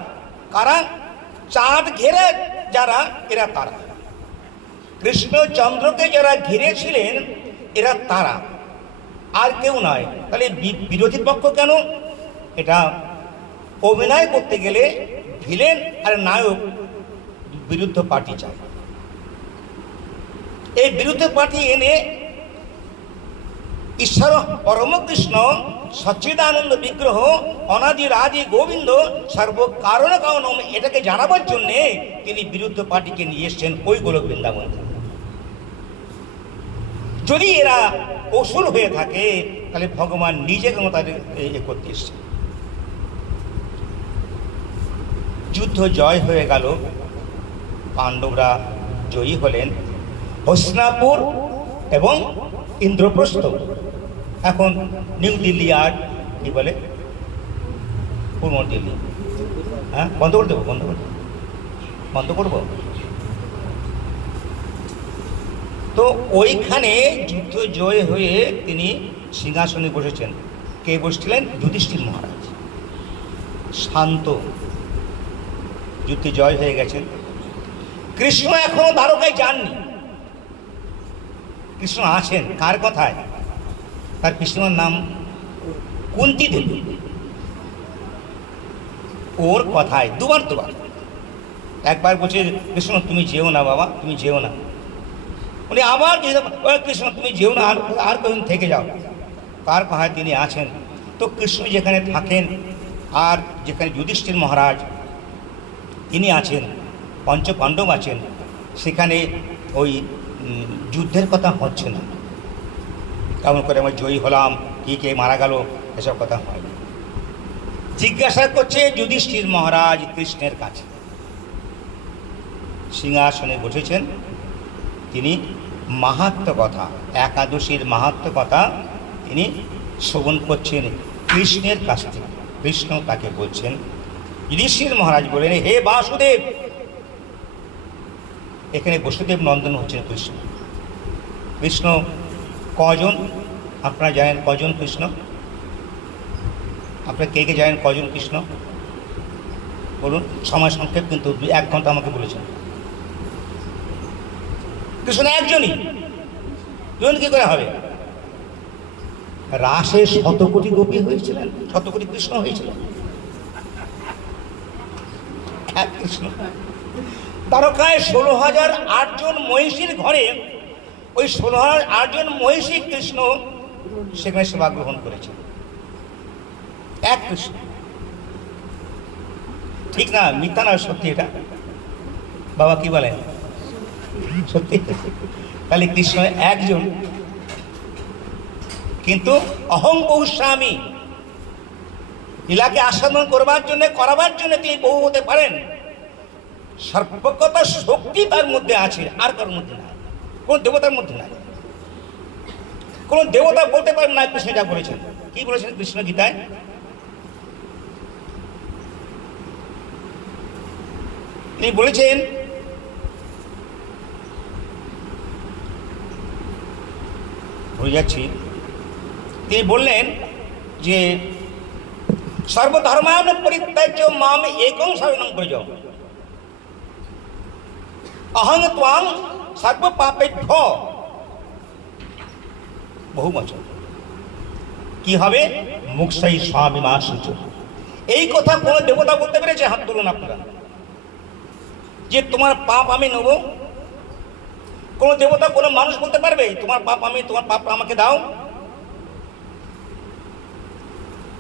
কারা? চাঁদ ঘেরে যারা, এরা তারা। কৃষ্ণচন্দ্রকে যারা ঘিরেছিলেন এরা তারা, আর কেউ নয়। তাহলে বিরোধী পক্ষ কেন? এটা অভিনয় করতে গেলে ভিলেন আর নায়ক বিরুদ্ধ পার্টি চায়। এই বিরুদ্ধ পার্টি এনে ঈশ্বর পরমকৃষ্ণ সচ্চিদানন্দ বিগ্রহ অনাদি আদি গোবিন্দ সর্বকারণ কারণম এটাকে জানাবার জন্যে তিনি বিরুদ্ধ পার্টিকে নিয়ে এসছেন ওই গোলক বৃন্দাবন। যদি এরা অসুর হয়ে থাকে তাহলে ভগবান নিজে কেন তাদের করতে এসছে। যুদ্ধ জয় হয়ে গেল, পাণ্ডবরা জয়ী হলেন। হস্তিনাপুর এবং ইন্দ্রপ্রস্থ, এখন নিউ দিল্লি আর কি বলে পূর্ব দিল্লি, হ্যাঁ বন্ধ করে দেবো, বন্ধ করবো। তো ওইখানে যুদ্ধ জয় হয়ে তিনি সিংহাসনে বসেছেন। কে বসছিলেন? যুধিষ্ঠির মহারাজ। শান্ত, যুদ্ধে জয় হয়ে গেছেন। কৃষ্ণ এখনো দ্বারকায় যাননি। কৃষ্ণ আছেন কার কথায়? তার কৃষ্ণর নাম কুন্তী দেবী। ওর কথায় দুবার, একবার বলছে কৃষ্ণ তুমি যেও না বাবা, তুমি যেও না। উনি আবার কৃষ্ণ তুমি যেও না, আর কদিন থেকে যাও। তার কথায় তিনি আছেন। তো কৃষ্ণ যেখানে থাকেন আর যেখানে যুধিষ্ঠির মহারাজ তিনি আছেন, পঞ্চপাণ্ডব আছেন, সেখানে ওই যুদ্ধের কথা হচ্ছে না। কেমন করে আমরা জয়ী হলাম, কে মারা গেল, এসব কথা হয় না। জিজ্ঞাসা করছে যুধিষ্ঠির মহারাজ কৃষ্ণের কাছে। সিংহাসনে বসেছেন তিনি, মাহাত্ম্য কথা, একাদশীর মাহাত্ম্য কথা তিনি শ্রবণ করছেন কৃষ্ণের কাছ থেকে। কৃষ্ণ তাকে বলছেন, যুধিষ্ঠির মহারাজ বলেন, হে বাসুদেব। এখানে বসুদেব নন্দন হচ্ছেন কৃষ্ণ। কৃষ্ণ কজন আপনারা জানেন? কজন কৃষ্ণ? আপনারা কে জানেন কজন কৃষ্ণ বলুন? সময় সংক্ষেপ, কিন্তু 1 ঘন্টা আমাকে বলেছেন। কৃষ্ণ একজনই। দুজন কি করে হবে? রাসে 100 কোটি গোপী হয়েছিলেন, 100 কোটি কৃষ্ণ হয়েছিলেন। এক কৃষ্ণ। দ্বারকায় 16,008 জন মহিষীর ঘরে ওই 16,008 জন মহিষী কৃষ্ণ সেখানে সেবা গ্রহণ করেছে। এক কৃষ্ণ। ঠিক না? মিথ্যা না, সত্যি এটা। বাবা কি বলেন? সত্যি। তাহলে কৃষ্ণ একজন, কিন্তু অহং বহুস্বামী। লীলাকে আস্বাদন করাবার জন্য তিনি বহু হতে পারেন। সর্বজ্ঞতা শক্তি তার মধ্যে আছে, আর কারোর মধ্যে নাই, কোন দেবতার মধ্যে নাই। কোন দেবতা বলতে পারেন না কৃষ্ণ যা বলেছেন। কি বলেছেন কৃষ্ণ গীতায়? তিনি বলেছেন, ভুলে যাচ্ছি, তিনি বললেন যে সর্বধর্মান পরিত্যাজ্য মাম একং শরণং ব্রজ অহং ত্বাং সর্ব পাপেভ্য। বহু বচন। কি হবে? মুক্ষৈ স্বামী মা সূচ। এই কথা কোন দেবতা বলতে পেরেছে? হাত তুলুন আপনারা। যে তোমার পাপ আমি নেব? কোন দেবতা, কোন মানুষ বলতে পারবে তোমার পাপ আমাকে দাও?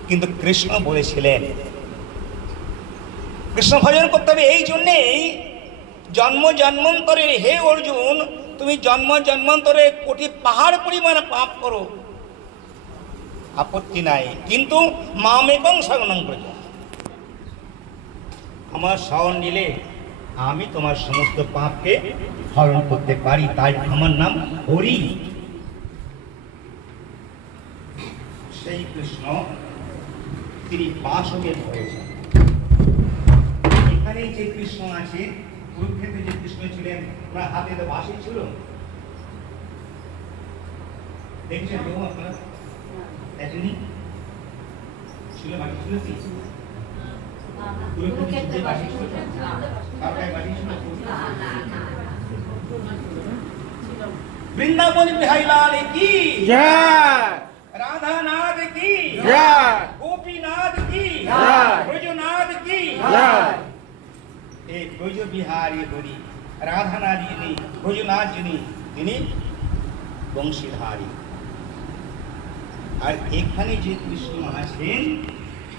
কিন্তু কৃষ্ণ বলেছিলেন। কৃষ্ণ ভজন করতে হবে এই জন্যেই, জন্ম জন্মান্তরে, হে অর্জুন তুমি জন্ম জন্মান্তরে কোটি পাহাড় পরিমাণে পাপ করো, আপত্তি নাই, কিন্তু মামেকং শরণং ব্রজ। আমার শরণ নিলে আমি তোমার সমস্ত পাপকে হরণ করতে পারি, তাই আমার নাম হরি। সেই কৃষ্ণ তিনি বাসুদেব হয়েছেন। এখানে যে কৃষ্ণ আছে, কুরুক্ষেত্রে যে কৃষ্ণ ছিলেন, ওনার হাতে তো বাঁশি ছিল, দেখছেন তো আপনারা? দেখেননি? ছিল, বাঁশি ছিল কি? বৃন্দাবন বিহারী লাল কি জয়, রাধা নাথ কি জয়, গোপীনাথ কি জয়, ব্রজনাথ কি জয়। এই ব্রজ বিহারী হরি রাধানাথ যিনি ব্রজনাথ যিনি তিনি বংশীধারী। আর এখানে যে কৃষ্ণ আছেন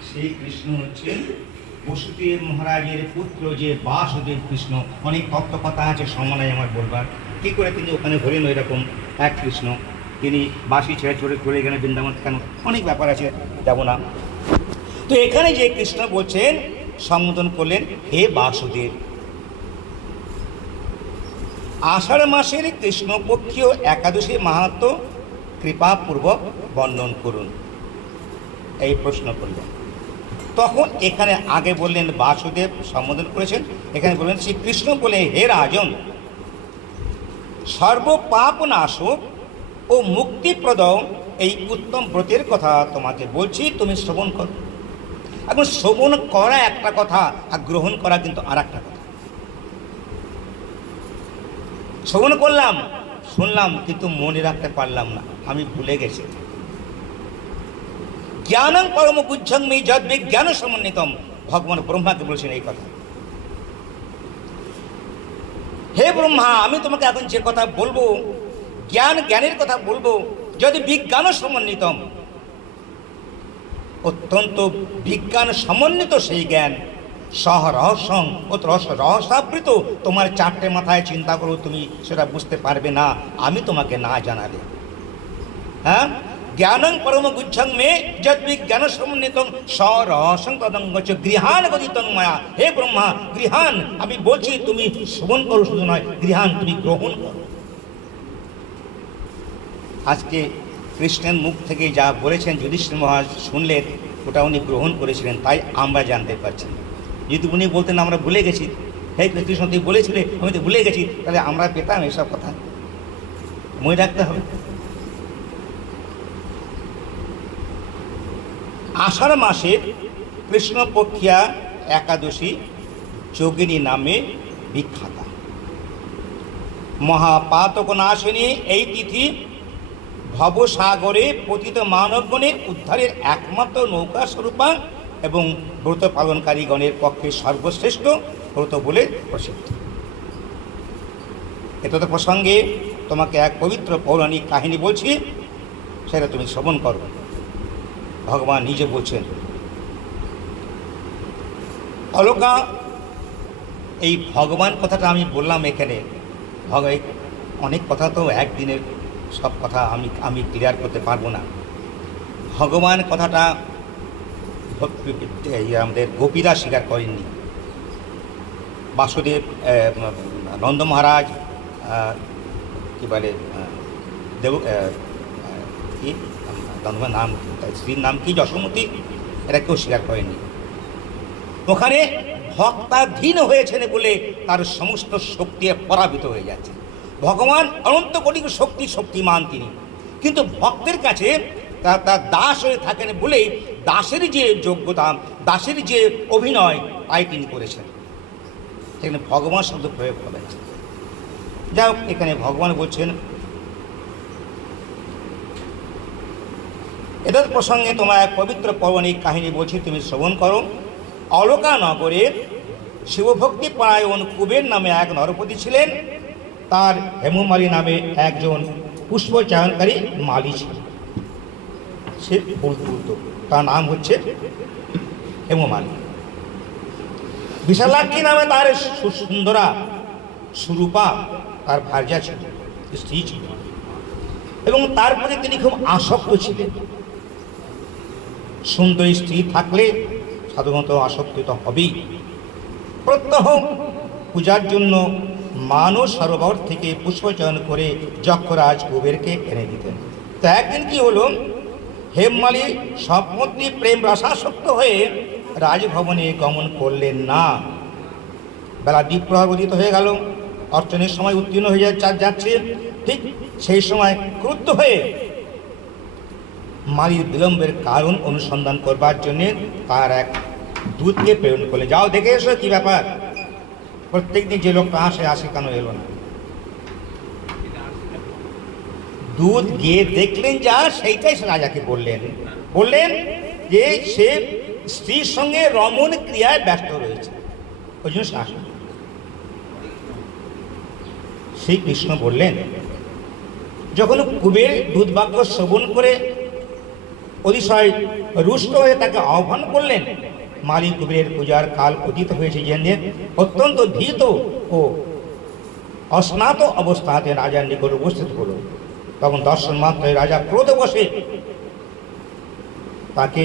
সেই কৃষ্ণ হচ্ছেন বসুদেব মহারাজের পুত্র যে বাসুদেব কৃষ্ণ। অনেক তত্ত্ব কথা আছে, সময় আমার বলবার। কী করে তিনি ওখানে হলেন ওই রকম এক কৃষ্ণ, তিনি বাসি ছেড়ে চলে গেলেন বৃন্দাবন, কেন অনেক ব্যাপার আছে, যাব না। তো এখানে যে কৃষ্ণ বলছেন, সম্বোধন করলেন হে বাসুদেব। আষাঢ় মাসের কৃষ্ণপক্ষীয় একাদশী মাহাত্ম্য কৃপাপূর্বক বর্ণন করুন, এই প্রশ্ন করলেন। তখন এখানে আগে বললেন বাসুদেব সম্বোধন করেছেন, এখানে বললেন শ্রী কৃষ্ণ বলে হে রাজন, সর্বপাপ নাশক ও মুক্তিপ্রদ এই উত্তম ব্রতের কথা তোমাকে বলছি, তুমি শ্রবণ করো। এখন শ্রবণ করা একটা কথা, আর গ্রহণ করা কিন্তু আর একটা কথা। শ্রবণ করলাম, শুনলাম, কিন্তু মনে রাখতে পারলাম না, আমি ভুলে গেছি। জ্ঞানং পরম গুজ্জং যদ বিজ্ঞান সমন্বিতম, ভগবান ব্রহ্মাকে বলছেন এই কথা। হে ব্রহ্মা, আমি তোমাকে এখন যে কথা বলবো, জ্ঞানের কথা বলবো, যদি বিজ্ঞান সমন্বিতম, অত্যন্ত বিজ্ঞান সমন্বিত সেই জ্ঞান, সহ রহস্যং ও রহস্যাবৃত, তোমার চারটে মাথায় চিন্তা করো, তুমি সেটা বুঝতে পারবে না আমি তোমাকে না জানালে। হ্যাঁ, জ্ঞানং পরম গুজ্জং মে যদ বিজ্ঞান সমন্বিতং স্বরহস্যং তদঙ্গচ গৃহান গদিতং মায়া। হে ব্রহ্মা, গৃহান আমি বলছি, তুমি শ্রবণ করো, শুধু নয় গৃহান তুমি গ্রহণ করো। আজকে কৃষ্ণের মুখ থেকে যা বলেছেন যুধিষ্ঠির মহারাজ শুনলেন, ওটা উনি গ্রহণ করেছিলেন, তাই আমরা জানতে পারছি। যদি উনি বলতেন আমরা ভুলে গেছি, হে কৃষ্ণ তুই বলেছিলে আমি তো ভুলে গেছি, তাহলে আমরা পেতাম এসব কথা। মনে রাখতে হবে। আষাঢ় মাসের কৃষ্ণপক্ষিয়া একাদশী যোগিনী নামে বিখ্যাত। মহাপাতক নাশিনী এই তিথি ভবসাগরে পতিত মানবগণের উদ্ধারের একমাত্র নৌকা স্বরূপা এবং ব্রত পালনকারীগণের পক্ষে সর্বশ্রেষ্ঠ ব্রত বলে প্রসিদ্ধ। এত প্রসঙ্গে তোমাকে এক পবিত্র পৌরাণিক কাহিনী বলছি, সেটা তুমি শ্রবণ করো। ভগবান নিজে বলছেন। অলকা, এই ভগবান কথাটা আমি বললাম এখানে, অনেক কথা তো একদিনের সব কথা আমি ক্লিয়ার করতে পারবো না। ভগবান কথাটা আমাদের গোপীরা স্বীকার করেননি। বাসুদেব, নন্দ মহারাজ, কী বলে কি নাম, স্ত্রীর নাম কি, যশোমতী, এরা কেউ স্বীকার করেননি। ওখানে ভক্তাধীন হয়েছেন বলে তার সমস্ত শক্তি পরাভূত হয়ে যাচ্ছে। ভগবান অনন্ত কোটি শক্তিমান তিনি, কিন্তু ভক্তের কাছে তার দাস হয়ে থাকেন বলেই দাসের যে যোগ্যতা, দাসের যে অভিনয়, তাই তিনি করেছেন। সেখানে ভগবান শব্দ প্রয়োগ করা হয়েছে। যাই হোক, এখানে ভগবান বলছেন, এদের প্রসঙ্গে তোমার এক পবিত্র পৌরাণিক কাহিনী বলছি, তুমি শ্রবণ করো। অলকা নগরে শিবভক্তি পরায়ণ কুবের নামে এক নরপতি ছিলেন। তার হেমমালী নামে একজন পুষ্পচায়নকারী মালী ছিল। সে বলতো, তার নাম হচ্ছে হেমমালী। বিশালাক্ষী নামে তার সুন্দরা সুরূপা তার ভার্যা ছিল, স্ত্রী ছিল, এবং তার প্রতি তিনি খুব আসক্ত ছিলেন। সুন্দরী স্ত্রী থাকলে সাধারণত আসক্তি তো হবেই। প্রত্যহ পূজার জন্য মানস সরোবর থেকে পুষ্পচয়ন করে যক্ষরাজ কুবেরকে এনে দিতেন। তো একদিন কি হলো, হেমমালী স্বপ্নত্রী প্রেম রসাসক্ত হয়ে রাজভবনে গমন করলেন না। বেলা দ্বীপ্রহর উদিত হয়ে গেল, অর্চনের সময় উত্তীর্ণ হয়ে যাচ্ছে। ঠিক সেই সময় ক্রুদ্ধ হয়ে মালীর বিলম্বের কারণ অনুসন্ধান করবার জন্যে তার এক দুধকে প্রেরণ করলেন, যাও দেখে এসো কি ব্যাপার, প্রত্যেকদিন যে লোকটা আসে কেন এলো না। দুধ গিয়ে দেখলেন যা, সেইটাই সে রাজাকে বললেন যে সে স্ত্রীর সঙ্গে রমণ ক্রিয়ায় ব্যস্ত রয়েছে, ওই জন্য সে আসে। শ্রীকৃষ্ণ বললেন, যখন কুবের দুধ বাক্য শ্রবণ করে অতিশয় রুষ্ট হয়ে তাকে আহ্বান করলেন, মালি কুবেরের পূজার কাল অতীত হয়েছে জেনে অত্যন্ত ভীত ও অস্নাত অবস্থাতে রাজার নিকট উপস্থিত হল। তখন দর্শন মাত্রই রাজা ক্রোধে বসে তাকে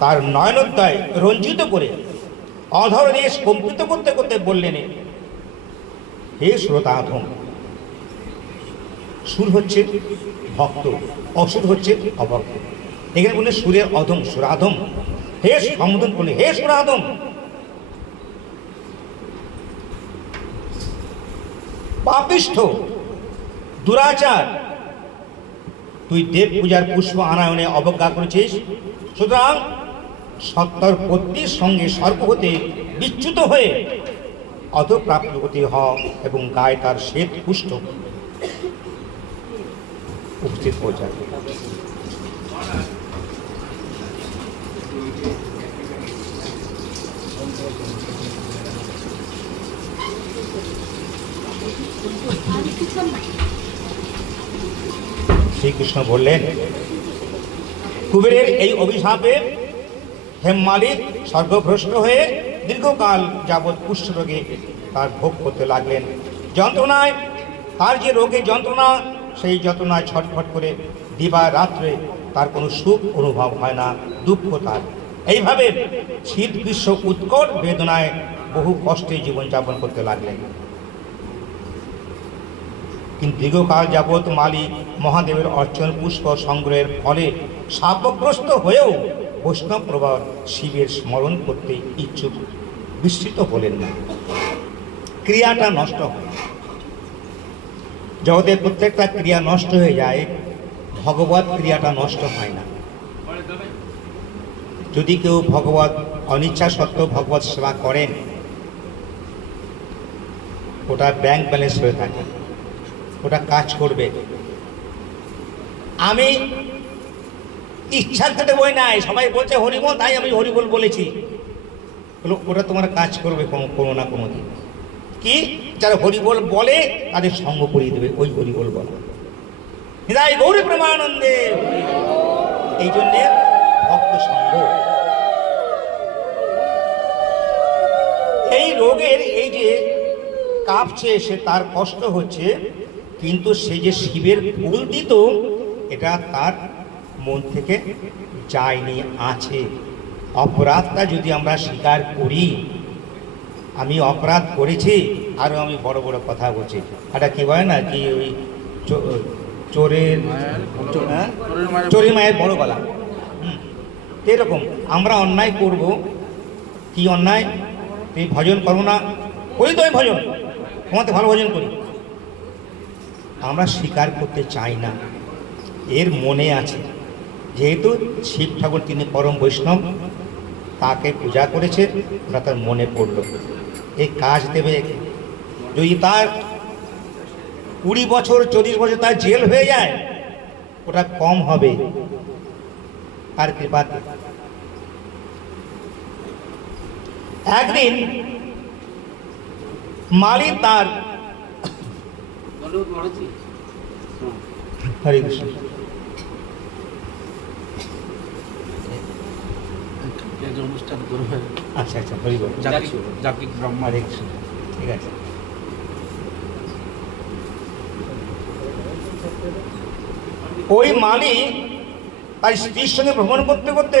তার নয়নোদ্দয় রঞ্জিত করে অধর দেশ কম্পিত করতে করতে বললেন, হে শ্রোতাধম, সুর হচ্ছে ভক্ত, অসুর হচ্ছে অভক্ত। এখানে বললেন সুরের অধম, সুরাধম। হে সম্বোধন করলে, হে সুরাধম, পাপিষ্ঠ, দুরাচার, তুই দেব পূজার পুষ্প আনায়নে অবজ্ঞা করেছিস, সুতরাং সত্তর পত্নীর সঙ্গে স্বর্গ হতে বিচ্যুত হয়ে অধপ্রাপ্ত হতে হ এবং গায়ে তার শ্বেত পুষ্ট উপস্থিত পৌঁছায়। শ্রীকৃষ্ণ বললেন, কুবেরের এই অভিশাপে হেমমালিক স্বর্গভ্রষ্ট হয়ে দীর্ঘকাল যাবৎ কুষ্ঠরোগে তার ভোগ করতে লাগলেন। যন্ত্রণায় তার যে রোগে যন্ত্রণা, সেই যন্ত্রণায় ছটফট করে দিবা রাত্রে তার কোনো সুখ অনুভব হয় না, দুঃখ তার। এইভাবে শীত গ্রীষ্ম উৎকট বেদনায় বহু কষ্টে জীবনযাপন করতে লাগলেন। কিন্তু দীর্ঘকাল যাবৎ মালি মহাদেবের অর্চন পুষ্প সংগ্রহের ফলে শাপগ্রস্ত হয়েও বৈষ্ণব প্রভাব শিবের স্মরণ করতে ইচ্ছুক বিস্মৃত হলেন না। ক্রিয়াটা নষ্ট হয়, জগতের প্রত্যেকটা ক্রিয়া নষ্ট হয়ে যায়, ভগবত ক্রিয়াটা নষ্ট হয় না। যদি কেউ ভগবত অনিচ্ছা সত্ত্বেও ভগবত সেবা করেন, ওটা ব্যাংক ব্যালেন্স হয়ে থাকে, ওটা কাজ করবে। আমি ইচ্ছার থেকে বই নাই, সবাই বলছে হরিবল, তাই আমি হরিবল বলেছি, ওটা তোমার কাজ করবে কোনো না কোনো দিন। কি, যারা হরিবল বলে তাদের সঙ্গ করিয়ে দেবে, ওই হরিবল বলে। হৃদয় গৌরী প্রেমানন্দে, এই জন্যে ভক্ত সঙ্গ। এই রোগের এই যে কাঁপছে, সে তার কষ্ট হচ্ছে, কিন্তু সে যে শিবের ফুল দিত, এটা তার মন থেকে যায়নি, আছে। অপরাধটা যদি আমরা স্বীকার করি, আমি অপরাধ করেছি, আরও আমি বড় বড় কথা বলছি, এটা কি বলে না, কি ওই চোরের মায়ের বড় গলা। এরকম আমরা অন্যায় করব, কি অন্যায়, তুই ভজন করবো না, করি তো আমি ভজন, তোমাতে ভালো ভজন করি, আমরা স্বীকার করতে চাই না। এর মনে আছে, যেহেতু শিব ঠাকুর তিনি পরম বৈষ্ণব, তাকে পূজা করেছে, ওটা তার মনে পড়ল, এই কাজ দেবে। যদি তার 20 বছর 40 বছর তার জেল হয়ে যায়, ওটা কম হবে তার কৃপাতে। একদিন মালি তার হরে কৃষ্ণ অনুষ্ঠান করবে। আচ্ছা আচ্ছা, হরি বল, জাতিক ব্রহ্মা। হরে কৃষ্ণ, ঠিক আছে। ওই মালি তার স্ত্রীর সঙ্গে ভ্রমণ করতে করতে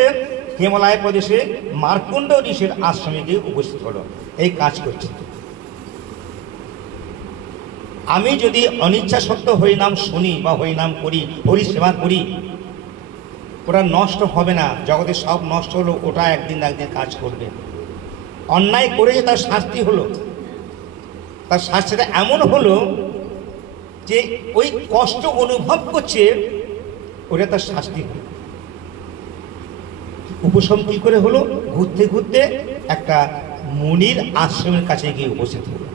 হিমালয় প্রদেশে মার্কণ্ড ঋষির আশ্রমে গিয়ে উপস্থিত হলো। এই কাজ করছে। আমি যদি অনিচ্ছা সত্ত্বেও হরিনাম শুনি বা হরিনাম করি, হরি সেবা করি, ওটা নষ্ট হবে না। জগতে সব নষ্ট হলো, ওটা একদিন একদিন কাজ করবে। অন্যায় করে যে তার শাস্তি হলো, তার শাস্তিটা এমন হলো যে ওই কষ্ট অনুভব করছে, ওটা তার শাস্তি হলো। উপশম কি করে হলো? ঘুরতে ঘুরতে একটা মুনির আশ্রমের কাছে গিয়ে উপস্থিত হলো।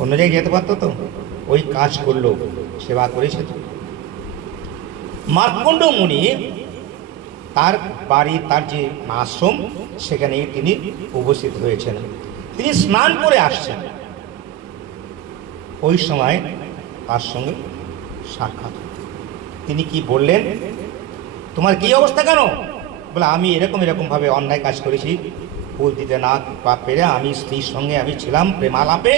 অন্য জায়গায় যেতে পারতো তো, ওই কাজ করলো, সেবা করেছে তো। মার্কণ্ড মুনি তার বাড়ি, তার যে আশ্রম, সেখানে তিনি উপস্থিত হয়েছেন। তিনি স্নান করে আসছেন, ওই সময় তার সঙ্গে সাক্ষাৎ। তিনি কি বললেন, তোমার কি অবস্থা কেন? বলে আমি এরকমভাবে অন্যায় কাজ করেছি, ফুল দিতে না পেরে আমি স্ত্রীর সঙ্গে আমি ছিলাম প্রেমালাপে,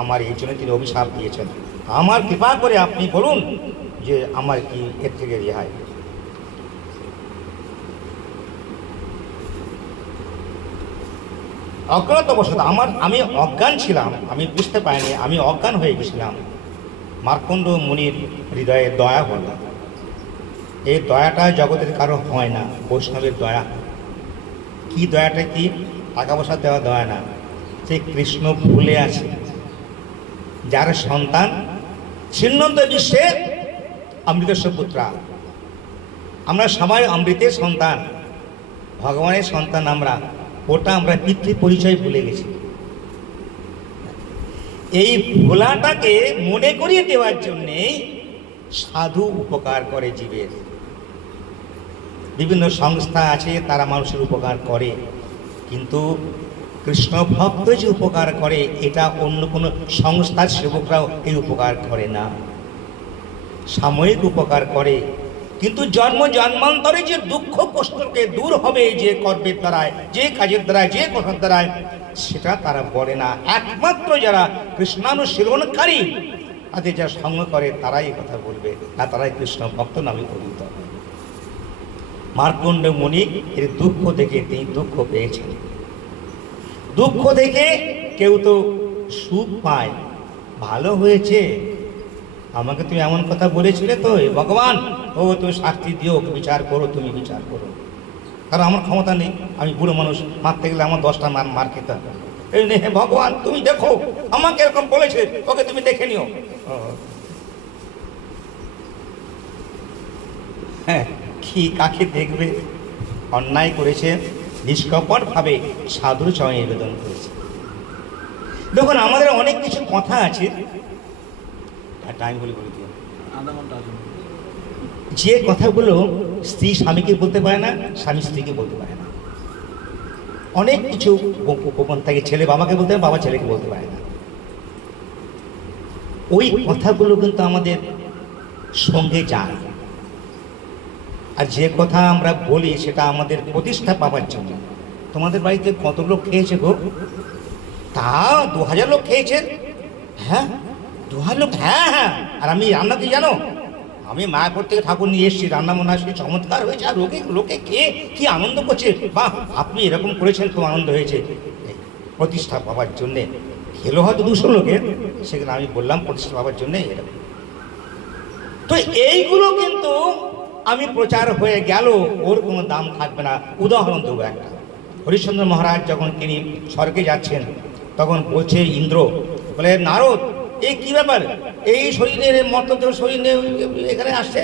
আমার এই জন্য তিনি অভিশাপ দিয়েছেন। আমার কৃপা করে আপনি বলুন যে আমার কি এর থেকে রেহাই। অজ্ঞাতবশত আমি অজ্ঞান ছিলাম, আমি বুঝতে পারিনি, আমি অজ্ঞান হয়ে গেছিলাম। মার্কণ্ড মুনির হৃদয়ে দয়া হল। এই দয়াটা জগতের কারো হয় না, বৈষ্ণবের দয়া। কি দয়াটা? কি টাকা পয়সা দেওয়া দয়া না, সে কৃষ্ণ ভুলে আছে, যার সন্তান ছিন্নন্ত বিশ্বের অমৃতস্ব পুত্রা। আমরা সবাই অমৃতের সন্তান, ভগবানের সন্তান আমরা, ওটা আমরা পিতৃ পরিচয় ভুলে গেছি। এই ভোলাটাকে মনে করিয়ে দেওয়ার জন্যে সাধু উপকার করে জীবের। বিভিন্ন সংস্থা আছে, তারা মানুষের উপকার করে, কিন্তু কৃষ্ণ ভক্ত যে উপকার করে, এটা অন্য কোনো সংস্থার সেবকরাও এই উপকার করে না। সাময়িক উপকার করে, কিন্তু জন্ম জন্মান্তরে যে দুঃখ কষ্টকে দূর হবে যে কর্মের দ্বারায়, যে কাজের দ্বারায়, যে কথার দ্বারায়, সেটা তারা বলে না। একমাত্র যারা কৃষ্ণানুশীলনকারী, তাদের যারা সঙ্গ করে, তারাই এই কথা বলবে, আর তারাই কৃষ্ণ ভক্ত নামে পরিচিত হবে। মার্কণ্ড মুনি এর দুঃখ দেখে তিনি দুঃখ পেয়েছেন। দুঃখ দেখে কেউ তো সুখ পায়, ভালো হয়েছে, আমাকে তুমি এমন কথা বলেছিলে তো ভগবান, ও তুমি শাস্তি দিও, বিচার করো, তুমি বিচার করো। কারণ আমার ক্ষমতা নেই, আমি বুড়ো মানুষ, মারতে গেলে আমার 10টা মার খেতে হবে। এই নে, হে ভগবান তুমি দেখো, আমাকে এরকম বলেছে, ওকে তুমি দেখে নিও। হ্যাঁ, কি কাকে দেখবে? অন্যায় করেছে, নিষ্কপটভাবে সাধুর চরণে নিবেদন করেছে। দেখুন, আমাদের অনেক কিছু কথা আছে, টাইম বলে বলি, যে কথাগুলো স্ত্রী স্বামীকে বলতে পারে না, স্বামী স্ত্রীকে বলতে পারে না। অনেক কিছু গোপন থাকে, ছেলে বাবাকে বলতে পারে, বাবা ছেলেকে বলতে পারে না। ওই কথাগুলো কিন্তু আমাদের সঙ্গে যায়, আর যে কথা আমরা বলি সেটা আমাদের প্রতিষ্ঠা পাওয়ার জন্য। তোমাদের বাড়িতে কত লোক খেয়েছে গো? তা 2000 লোক খেয়েছে। হ্যাঁ, 2000 লোক? হ্যাঁ হ্যাঁ। আর আমি রান্না কি জানো, আমি মায়াপুর থেকে ঠাকুর নিয়ে এসেছি, রান্না মনে হয় চমৎকার হয়েছে, আর লোকে খেয়ে কি আনন্দ করছে। বাহ, আপনি এরকম করেছেন, খুব আনন্দ হয়েছে। প্রতিষ্ঠা পাওয়ার জন্যে খেলো হয়তো 200 লোকের, সেখানে আমি বললাম প্রতিষ্ঠা পাওয়ার জন্যে এরকম। তো এইগুলো কিন্তু আমি প্রচার হয়ে গেল, ওর কোনো দাম থাকবে না। উদাহরণ দেবো একটা। হরিশ্চন্দ্র মহারাজ যখন তিনি স্বর্গে যাচ্ছেন, তখন বলছে ইন্দ্র, বলে নারদ, এই কি ব্যাপার, এই শরীরের মর্তদেহ শরীর নিয়ে এখানে আসছে,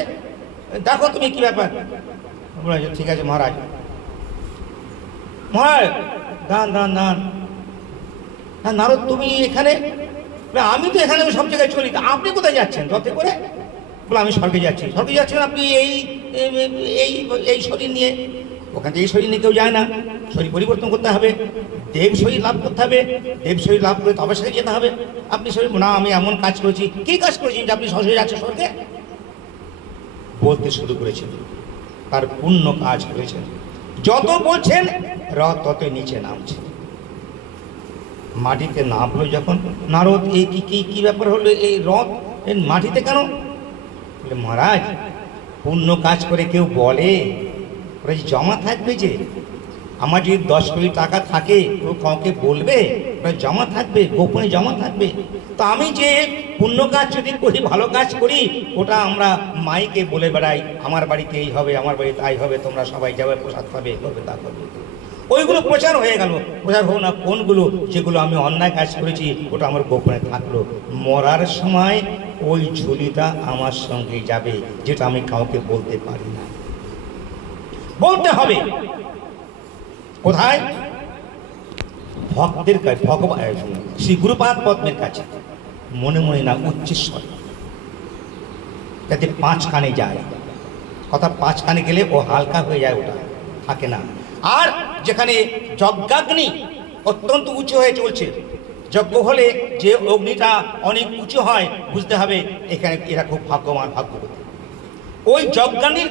দেখো তুমি কি ব্যাপার। বলেছে ঠিক আছে মহারাজ। মহারাজ দান দান দান। হ্যাঁ নারদ, তুমি এখানে? আমি তো এখানে সব জায়গায় চলি, আপনি কোথায় যাচ্ছেন রথে করে? বলে আমি স্বর্গে যাচ্ছি। স্বর্গে যাচ্ছেন আপনি এই এই এই শরীর নিয়ে? ওখান থেকে এই শরীর নিয়ে কেউ যায় না, শরীর পরিবর্তন করতে হবে, দেব শরীর লাভ করতে হবে, দেব শরীর লাভ করে তবে সেখানে যেতে হবে। আপনি শরীর না, আমি এমন কাজ করেছি। কি কাজ করেছেন যে আপনি সরাসরি যাচ্ছেন স্বর্গে? বলতে শুরু করেছেন, তার পূর্ণ কাজ করেছেন। যত বলছেন রথ ততই নিচে নামছে। মাটিতে নামলো যখন, নারদ এই কি ব্যাপার হলো, এই রথ মাটিতে কেন? বলে মহারাজ, পূর্ণ কাজ করে কেউ বলে ওরা জমা থাকবে, যে আমার যদি 10 কোটি টাকা থাকে, ও কাউকে বলবে? ওরা জমা থাকবে, গোপনে জমা থাকবে। তো আমি যে পুণ্য কাজ যদি করি, ভালো কাজ করি, ওটা আমরা মাইকে বলে বেড়াই, আমার বাড়িতে এই হবে, আমার বাড়িতে তাই হবে, তোমরা সবাই যাবে, প্রসাদ পাবে, করবে, তা করবে। ওইগুলো প্রচার হয়ে গেল। প্রচার হোক না কোনগুলো, যেগুলো আমি অন্যায় কাজ করেছি, ওটা আমার গোপনে থাকলো। মরার সময় ওই ঝুলিটা আমার সঙ্গে যাবে, যেটা আমি কাউকে বলতে পারি না। বলতে হবে। কোথায়? ভক্তের কাছে, ভগবান শ্রী গুরুপাদ পদ্মের কাছে, মনে মনে না, উচ্চস্বর, যাতে 5 কানে যায়। কথা 5 কানে গেলে ও হালকা হয়ে যায়, ওটা থাকে না। আর যেখানে যজ্ঞাগ্নি অত্যন্ত উঁচু হয়ে চলছে, যজ্ঞ হলে যে অগ্নিটা অনেক উঁচু হয়, বুঝতে হবে এখানে এরা খুব ভাগ্যবান, ভাগ্যবতী। ওই যজ্ঞাগ্নির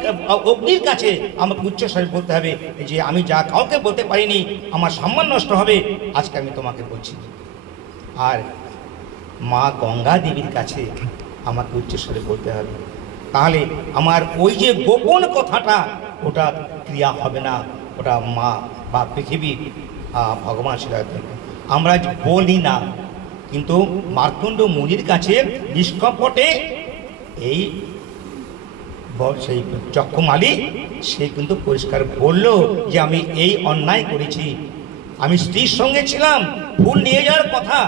অগ্নির কাছে আমাকে উচ্চস্বরে বলতে হবে যে আমি যা কাউকে বলতে পারিনি, আমার সম্মান নষ্ট হবে, আজকে আমি তোমাকে বলছি। আর মা গঙ্গা দেবীর কাছে আমাকে উচ্চস্বরে বলতে হবে, তাহলে আমার ওই যে গোপন কথাটা ওটা ক্রিয়া হবে না, ওটা মা বা পৃথিবী ভগবান সেটা আমরা বলি না। কিন্তু মার্কণ্ড মুনির কাছে নিষ্কপটে এই সেই চক্ষমালি সে কিন্তু পরিষ্কার বলল যে আমি এই অন্যায় করেছি, আমি স্ত্রীর সঙ্গে ছিলাম, ফুল নিয়ে যাওয়ার কথা,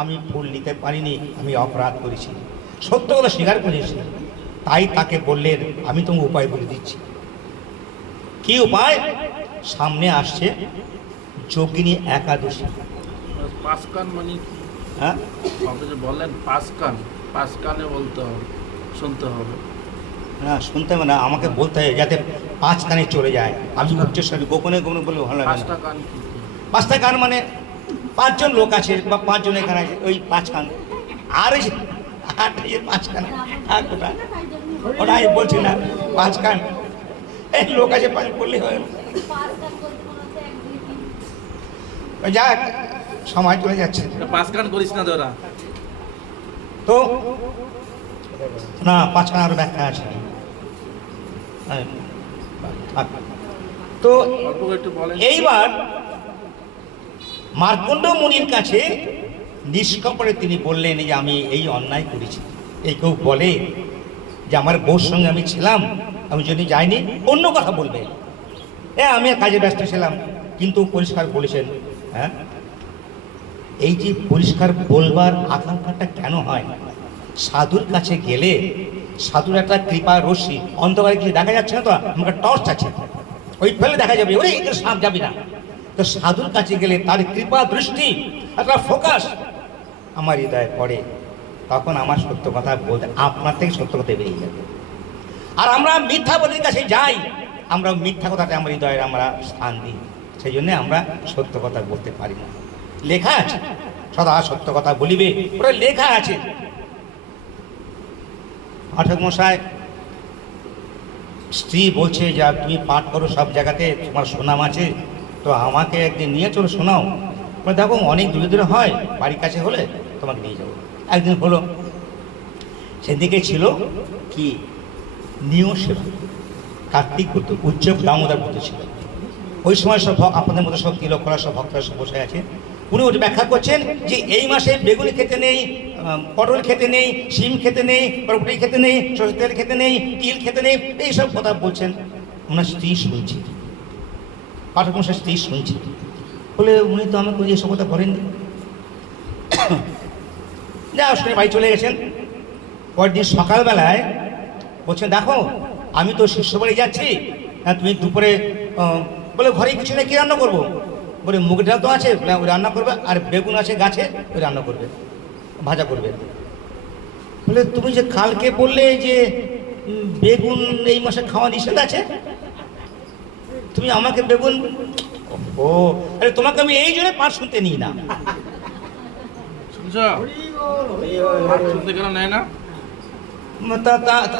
আমি ফুল নিতে পারিনি, আমি অপরাধ করেছি, সত্য কথা স্বীকার করেছি। তাই তাকে বললেন আমি তোমাকে উপায় বলে দিচ্ছি। কি উপায়? সামনে আসছে যোগিনী একাদশী। 5 কান মানে কি? হ্যাঁ, আপনি যে বললেন 5 কান, 5 কানে বলতে হবে, শুনতে হবে। না শুনতে হবে না, আমাকে বলতে হবে যাতে 5 কানে চলে যায়। আমি উচ্চস্বরে গোপনে গোপনে বললে ভালো লাগে 5টা না। কান কি? 5টা কান মানে 5 জন লোক আছে বা 5 জন এখানে আছে, ওই 5 কান। আর ওই 5 কান ওটা আমি বলছি না, 5 কান এই লোক আছে, 5 বললেই হয়। যাক, সময় চলে যাচ্ছে 5 কান করিস না তোরা। তো না, 5 কান আরো ব্যাখ্যা আছে। তো অল্প করে একটু বলেন। এইবার মার্কণ্ড মুনির কাছে নিষ্কপটে তিনি বললেন যে আমি এই অন্যায় করেছি। এই কেউ বলে যে আমার বউর সঙ্গে আমি ছিলাম, আমি যদি যাইনি, অন্য কথা বলবে, আমি কাজে ব্যস্ত ছিলাম, কিন্তু পরিষ্কার বলেছেন। হ্যাঁ, এই যে পরিষ্কার বলবার আকাঙ্ক্ষাটা কেন হয়? সাধুর কাছে গেলে সাধুর একটা কৃপা রশ্মি, অন্ধকারে কিছু দেখা যাচ্ছে না, তো আমার টর্চ আছে, ওই ফেলে দেখা যাবে, ওই এদের সাপ যাবে না। তো সাধুর কাছে গেলে তার কৃপা দৃষ্টি, একটা ফোকাস আমার হৃদয়ে পড়ে, তখন আমার সত্য কথা বলতে, আপনার থেকে সত্য কথা বেরিয়ে যাবে। আর আমরা মিথ্যাবাদীর কাছে যাই, আমরা মিথ্যা কথাটা আমার হৃদয়ে আমরা স্থান দিই, সেই জন্য আমরা সত্য কথা বলতে পারি না। লেখা আছে সদা সত্য কথা বলিবে, ওটা লেখা আছে। পাঠক মশাই, স্ত্রী বলছে যে তুমি পাঠ করো সব জায়গাতে, তোমার সুনাম আছে, তো আমাকে একদিন নিয়ে চলো, শোনাও। দেখো অনেক দূরে দূরে হয়, বাড়ির কাছে হলে তোমাকে নিয়ে যাবো। একদিন হলো, সেদিকে ছিল কি নিয় সেবা, কার্তিক ব্রত, উজ্জ্বল দামোদর ব্রত ছিল। ওই সময় সব আপনাদের মতো সব তিলক করা সব ভক্তরা সব বসে আছে। উনি ওটা ব্যাখ্যা করছেন যে এই মাসে বেগুনি খেতে নেই, পটল খেতে নেই, শিম খেতে নেই, বরবটি খেতে নেই, সরষের তেল খেতে নেই, তিল খেতে নেই, এইসব কথা বলছেন। ওনার স্ত্রী শুনছে, পাঠক মশাই স্ত্রী শুনছে, বলে উনি তো আমাকে এসব কথা বলেননি। যা শুনে বাড়ি চলে গেছেন। পরের দিন সকালবেলায় বলছেন দেখো আমি তো শিষ্য বাড়ি যাচ্ছি, হ্যাঁ তুমি দুপুরে বলে ঘরে কিছু নেই, কী রান্না করবো? বলে মুগ ডাল তো আছে, ওই রান্না করবে, আর বেগুন আছে গাছে, ওই রান্না করবে, ভাজা করবে। বলে তুমি যে কালকে বললে যে বেগুন এই মাসে খাওয়া নিষেধ আছে, তুমি আমাকে বেগুন, ও আরে তোমাকে আমি এই জন্য পাঠ শুনতে নিই না। শুনছ? পাঠ শুনতে কেন নেয় না?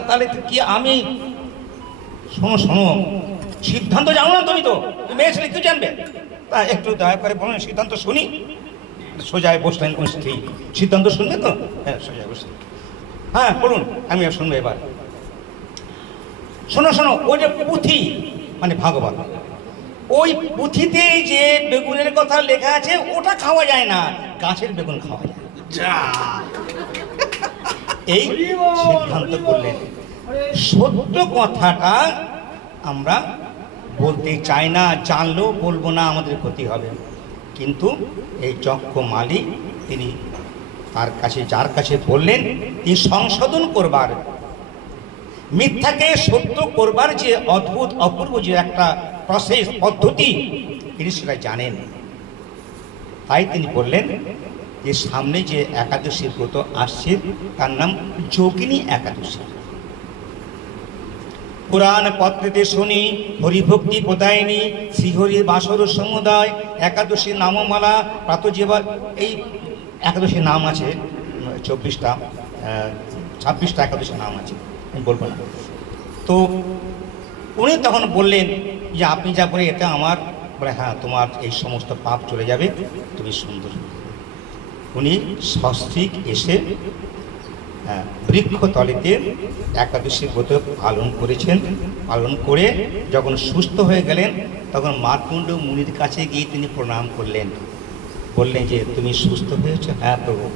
তাহলে কি আমি, শোনো শোনো, সিদ্ধান্ত জানো না তুমি, তো মেয়ে ছেলে কেউ জানবে, তা একটু দয়া করে বলুন সিদ্ধান্ত শুনি। সোজায় বসলেন কোন স্ত্রী, সিদ্ধান্ত শুনবে তো? হ্যাঁ সোজায় বসলেন, হ্যাঁ বলুন, আমি শুনবো এবার। শোনো শোনো, ওই যে পুঁথি মানে ভাগবত, ওই পুঁথিতে যে বেগুনের কথা লেখা আছে ওটা খাওয়া যায় না, গাছের বেগুন খাওয়া যায়। এই সিদ্ধান্ত করলেন। সত্য কথাটা আমরা বলতে চাই না, জানলেও বলবো না, আমাদের ক্ষতি হবে। কিন্তু এই যজ্ঞ মালিক তিনি তার কাছে, যার কাছে বললেন, তিনি সংশোধন করবার মিথ্যাকে সত্য করবার যে অদ্ভুত অপূর্ব যে একটা প্রসেস পদ্ধতি তিনি সেটা জানেন। তাই তিনি বললেন যে সামনে যে একাদশীর ব্রত আসছে তার নাম যোগিনী একাদশী। পুরাণ পত্রেতে শুনি হরিভক্তি প্রদায়িনী শ্রীহরির বাসর সমুদায় একাদশী নামমালা প্রাতজীবা, এই একাদশীর নাম আছে 24টা 26টা একাদশীর নাম আছে, আমি বলবো না। তো উনি তখন বললেন যে আপনি যা বলে এটা আমার, বলে হ্যাঁ তোমার এই সমস্ত পাপ চলে যাবে, তুমি সুন্দর। উনি সস্ত্রীক এসে বৃক্ষতলেতে একাদশী ব্রত পালন করেছেন। পালন করে যখন সুস্থ হয়ে গেলেন তখন মার্কণ্ড মুনির কাছে গিয়ে তিনি প্রণাম করলেন, বললেন যে তুমি সুস্থ হয়েছ? হ্যাঁ প্রভু।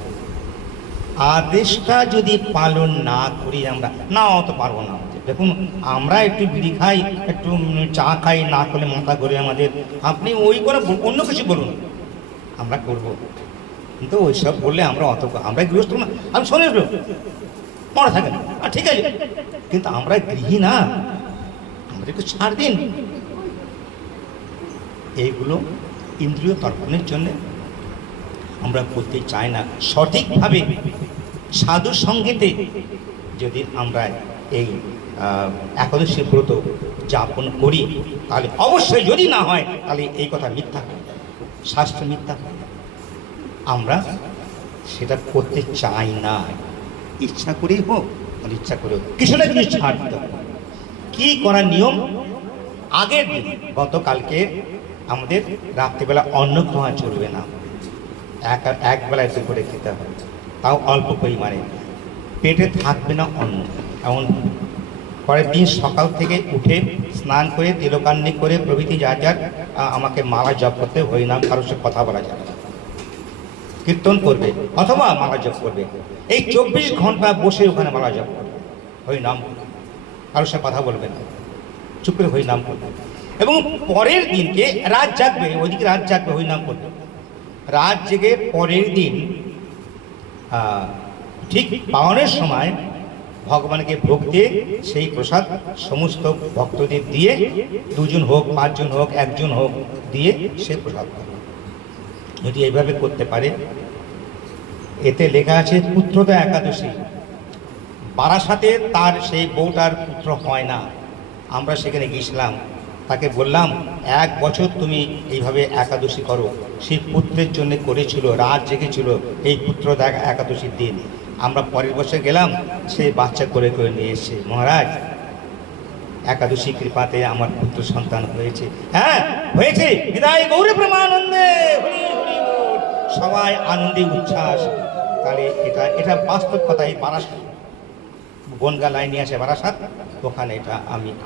আদেশটা যদি পালন না করি আমরা, না অত পারবো না। দেখুন আমরা একটু বিড়ি খাই, একটু চা খাই, না করলে মাথা ঘুরে আমাদের, আপনি ওই করে অন্য কিছু বলুন, আমরা করবো। কিন্তু ওইসব বললে আমরা আমরা গৃহস্থ না, আমি শোনে মনে থাকেন আর ঠিক আছে, কিন্তু আমরা গৃহী না, আমাদেরকে ছাড় দিন। এইগুলো ইন্দ্রিয় তর্পণের জন্য আমরা করতে চাই না। সঠিকভাবে সাধু সঙ্গীতে যদি আমরা এই একাদশী ব্রত যাপন করি তাহলে অবশ্যই, যদি না হয় তাহলে এই কথা মিথ্যা হয়, শাস্ত্র মিথ্যা হয়। আমরা সেটা করতে চাই না, ইচ্ছা করেই হোক আর ইচ্ছা করেও কিছুটা জিনিস ছাড় দিতে হবে। কী করার নিয়ম? আগের দিন গতকালকে আমাদের রাত্রিবেলা অন্ন খাওয়া চলবে না, এক বেলায় দুপুরে খেতে হবে, তাও অল্প পরিমাণে, পেটে থাকবে না অন্ন। এমন পরের দিন সকাল থেকে উঠে স্নান করে তিলকান্নি করে প্রভৃতি যার যার আমাকে মালা জপ করতে, হরিনাম কারোর সাথে কথা বলা যাবে না, কীর্তন করবে অথবা মালা জপ করবে। এই 24 ঘন্টা বসে ওখানে মালা জপ করবে, হরিনাম, কারোর সাথে কথা বলবে না, চুপ করে হরিনাম করবে। এবং পরের দিনকে রাত জাগবে, ওইদিকে রাত জাগবে, হরিনাম করবে। রাত জেগে পরের দিন ঠিক পাওয়ানোর সময় ভগবানকে ভোগ দিয়ে সেই প্রসাদ সমস্ত ভক্তদের দিয়ে, 2 জন হোক 5 জন হোক 1 জন হোক দিয়ে সেই প্রসাদ যদি এইভাবে করতে পারে। এতে লেখা আছে পুত্রদা একাদশী। বারাসাতে তার সেই বউটার পুত্র হয় না, আমরা সেখানে গিয়েছিলাম, তাকে বললাম 1 বছর তুমি এইভাবে একাদশী করো। সেই পুত্রের জন্য করেছিল, রাত জেগেছিল এই পুত্রদা একাদশীর দিন। আমরা পরের বছর গেলাম, সে বাচ্চা করে করে নিয়ে এসছে। মহারাজ একাদশী কৃপাতে আমার পুত্র সন্তান হয়েছে। হ্যাঁ হয়েছে, বিদায় গৌরে প্রেমানন্দে, হরি হরি বল, সবাই আনন্দে উচ্ছ্বাস। তাহলে এটা বাস্তব কথা। এই বারাসাত বনগা লাইনে আছে বারাসাত, ওখানে এটা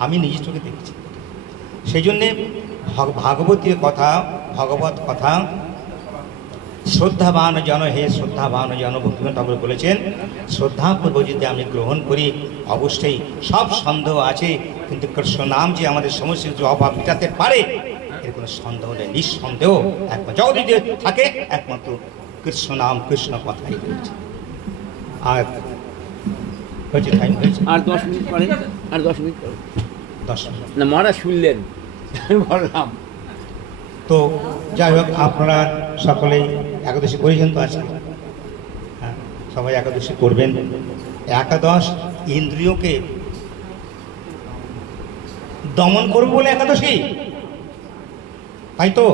আমি নিজের চোখে দেখেছি। সেই জন্যে ভাগবতীয় কথা, ভগবত কথা, শ্রদ্ধাবান জন, হে শ্রদ্ধাবান জন, ভক্তিনাথ ঠাকুর বলেছেন শ্রদ্ধাপূর্বক যদি আমি গ্রহণ করি অবশ্যই সব সন্দেহ আছে, কিন্তু কৃষ্ণ নাম যে আমাদের সমস্ত কিছু অভাব মেটাতে পারে এর কোনো সন্দেহ নেই। নিঃসন্দেহ একমাত্র যদি থাকে একমাত্র কৃষ্ণ নাম, কৃষ্ণ কথাই রয়েছে। আর হয়েছে, টাইম হয়েছে, আর 10 মিনিট পরে, আর 10 মিনিট পরে 10 মিনিট না মহারাজ শুনলেন বললাম। তো যাই হোক, আপনারা সকলেই একাদশী করেছেন তো আজকে? হ্যাঁ, সবাই একাদশী করবেন। একাদশ ইন্দ্রিয়কে দমন করবো বলে একাদশী, তাই তো?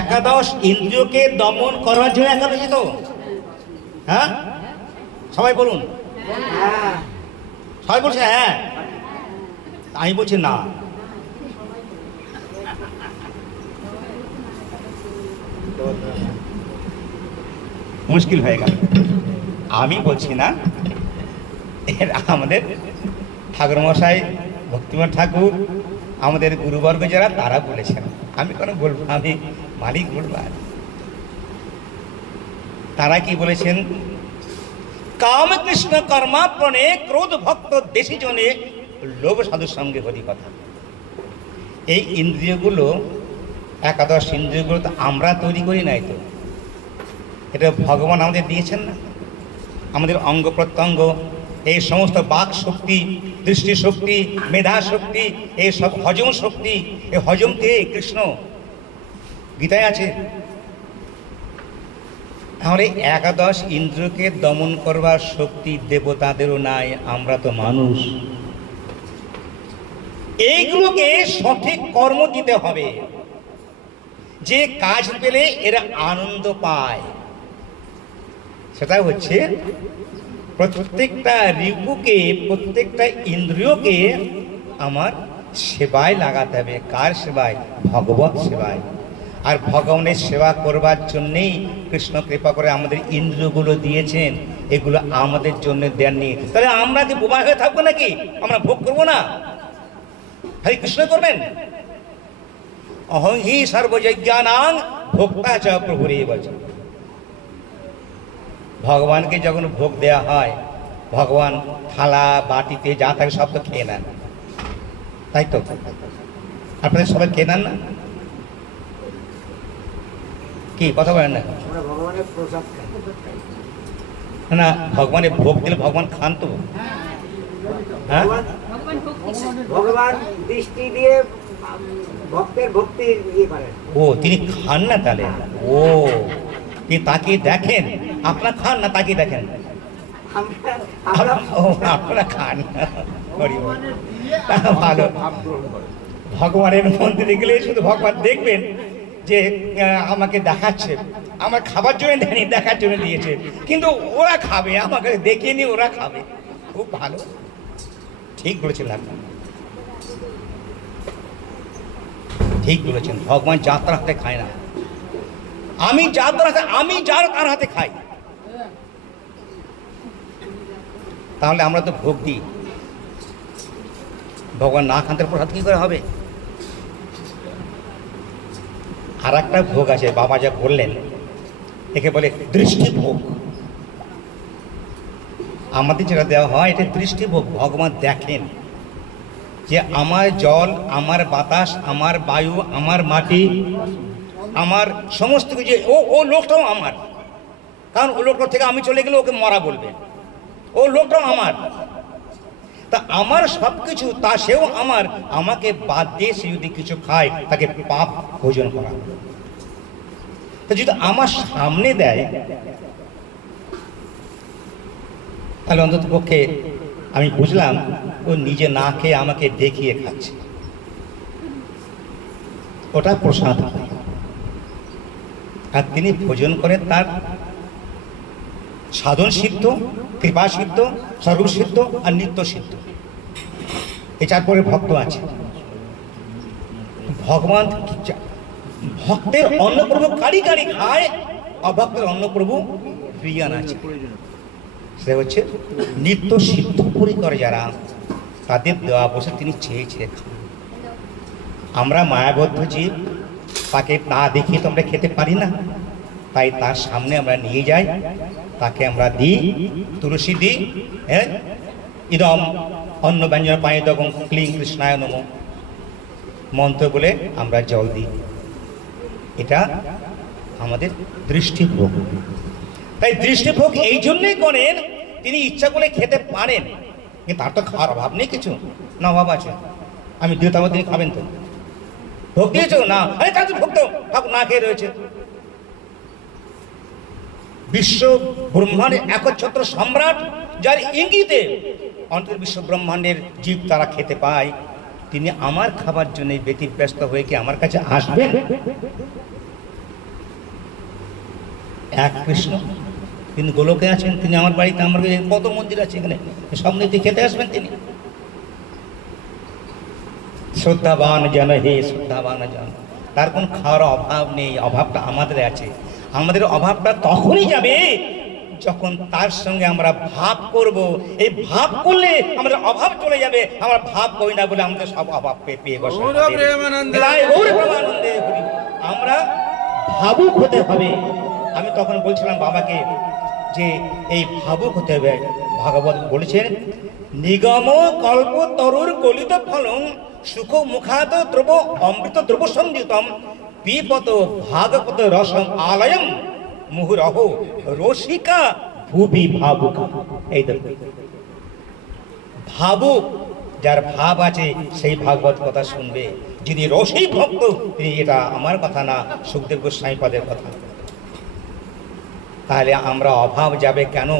একাদশ ইন্দ্রিয়কে দমন করার জন্য একাদশী তো, হ্যাঁ? সবাই বলুন, সবাই বলছে হ্যাঁ, আমি বলছি না। মুশকিল হয়ে গেল, আমি বলছি না, আমাদের ঠাকুরমশাই ভক্তিমোহন ঠাকুর, আমাদের গুরুবর্গ যারা, তারা বলেছেন। আমি কেন বলবো, আমি মালিক বলবো। তারা কি বলেছেন? কাম কৃষ্ণ কর্মাপণে ক্রোধ ভক্ত দেশি জনে লোভ সাধুর সঙ্গে হরি কথা। এই ইন্দ্রিয়গুলো, একাদশ ইন্দ্রিয়গুলো তো আমরা তৈরি করি নাই তো, এটা ভগবান আমাদের দিয়েছেন না। আমাদের অঙ্গ প্রত্যঙ্গ এই সমস্ত বাক শক্তি, দৃষ্টি শক্তি, মেধা শক্তি, এই সব হজম শক্তি, এই হজম কে? কৃষ্ণ। গীতায় আছে। তাহলে একাদশ ইন্দ্রকে দমন করবার শক্তি দেবতাদেরও নাই, আমরা তো মানুষ। এইগুলোকে সঠিক কর্ম দিতে হবে, যে কাজ পেলে এরা আনন্দ পায়। সেটা হচ্ছে প্রত্যেকটা রিপুকে, প্রত্যেকটা ইন্দ্রিয়কে আমার সেবায় লাগাতে হবে। কার সেবায়? ভগবত সেবায়। আর ভগবানের সেবা করবার জন্যেই কৃষ্ণ কৃপা করে আমাদের ইন্দ্রিয়গুলো দিয়েছেন, এগুলো আমাদের জন্য দেননি। তাহলে আমরা কি বোমা হয়ে থাকবো নাকি? আমরা ভোগ করবো না? হরে কৃষ্ণ করবেন। অহং হি সর্বযজ্ঞানাং ভোক্তা চ প্রভুরেব চ। ভগবানকে যখন ভোগ দেয়া হয়, ভগবান থালা বাটিতে যা থাকে সব তো খেয়ে নেন, তাই তো? আপনাদের সবাই খেয়ে নেন না? কি কথা বলেন না? না, ভগবানের ভোগ দিলে ভগবান খান তো? হ্যাঁ, ভগবান দৃষ্টি দিয়ে ভক্তের ভক্তি ইয়ে করেন। ও তিনি খান না তাহলে? ও তিনি তাকিয়ে দেখেন, আপনারা খান না তাকিয়ে দেখেন? ও আপনারা খান। ভালো। ভগবানের মন্দিরে গেলে শুধু ভগবান দেখবেন যে আমাকে দেখাচ্ছে, আমার খাবার জন্য দেয়নি, দেখার জন্য দিয়েছে, কিন্তু ওরা খাবে, আমাকে দেখিয়ে নিয়ে ওরা খাবে। খুব ভালো, ঠিক বলেছেন আপনি, ঠিক বলেছেন। ভগবান যাত্রা হাতে খায় না, আমি যাত্রা হাতে, আমি যার তার হাতে খাই। তাহলে আমরা তো ভোগ দিই, ভগবান না খান তার প্রসাদ কি করে হবে? আর একটা ভোগ আছে, বাবা যা বললেন, একে বলে দৃষ্টিভোগ। আমাদের যেটা দেওয়া হয় এটা দৃষ্টিভোগ। ভগবান দেখেন যে আমার জল, আমার বাতাস, আমার বায়ু, আমার মাটি, আমার সমস্ত কিছু, ও লোকটাও আমার। কারণ ও লোকটার থেকে আমি চলে গেলে ওকে মরা বলবে, ও লোকটাও আমার। তা আমার সব কিছু, তা সেও আমার। আমাকে বাদ দিয়ে সে যদি কিছু খায়, তাকে পাপ ভোজন করা। তা যদি আমার সামনে দেয়, তাহলে অন্তত পক্ষে আমি বুঝলাম ও নিজে না খেয়ে আমাকে দেখিয়ে খাচ্ছে, ওটা প্রসাদ। আর তিনি ভোজন করেন তার সাধন সিদ্ধ, কৃপা সিদ্ধ, স্বরূপ সিদ্ধ আর নিত্য সিদ্ধ, এই চার পরে ভক্ত আছে। ভগবান ভক্তের অন্নপ্রভু কারি কারি খায়, অভক্তের অন্নপ্রভু প্রিয়ান আছে। সেটা হচ্ছে নিত্য সিদ্ধ পরি করে যারা, তাদের দেওয়া বসে তিনি চেয়ে চেয়ে খান। আমরা মায়াবদ্ধ জীব, তাকে না দেখিয়ে তো আমরা খেতে পারি না, তাই তার সামনে আমরা নিয়ে যাই, তাকে আমরা দিই, তুলসী দিই, হ্যাঁ, ইদম অন্ন ব্যঞ্জন পায়ে দগম ক্লিং কৃষ্ণায় নমঃ মন্ত্র বলে আমরা জল দিই। এটা আমাদের দৃষ্টিভোগ। তাই দৃষ্টিভোগ এই জন্যই করেন, তিনি ইচ্ছা করে খেতে পারেন, কিন্তু তার তো খাওয়ার অভাব নেই কিছু না? অভাব আছে? আমি দিতে আমার তিনি খাবেন তো? ভোগ দিয়েছ না? আরে তার ভোগ তো ঠাকুর না খেয়ে রয়েছে। বিশ্ব ব্রহ্মাণ্ডের একচ্ছত্র সম্রাট, যার ইঙ্গিতে অন্তর বিশ্ব ব্রহ্মাণ্ডের জীব তারা খেতে পায়, তিনি আমার খাবার জন্য ব্যতিব্যস্ত হয়ে কি আমার কাছে আসবেন? এক কৃষ্ণ, তিনি গোলকে আছেন, তিনি আমার বাড়িতে, আমার কত মন্দির আছে এখানে, সব নিতে খেতে আসবেন তিনি? শ্রদ্ধাবান জন হে শ্রদ্ধাবান জন, তার কোন খাওয়ার অভাব নেই। অভাবটা আমাদের আছে। আমাদের অভাবটা তখনই যাবে যখন তার সঙ্গে আমরা ভাব করব। এই ভাব করলে আমাদের অভাব চলে যাবে। আমরা ভাব করি না বলে আমাদের সব অভাব পেয়ে বসে। আমরা ভাবুক হতে হবে। আমি তখন বলছিলাম বাবাকে যে এই ভাবুক হতে হবে। ভাগবত বলেছেন, নিগম কল্প তরুর গলিত ফলং সুখ মুখাত দ্রব অমৃত দ্রব সংযুতম পিপত ভাগবত রসম আলয়ম মুহুরহ রসিকা ভুবি ভাবুকা। এই দেখো, ভাবুক, যার ভাব আছে সেই ভাগবত কথা শুনবে। যদি রসিক ভক্ত, তিনি এটা আমার কথা না, সুখদেব গোস্বামী পাদের কথা। তাহলে আমরা অভাব যাবে কেন?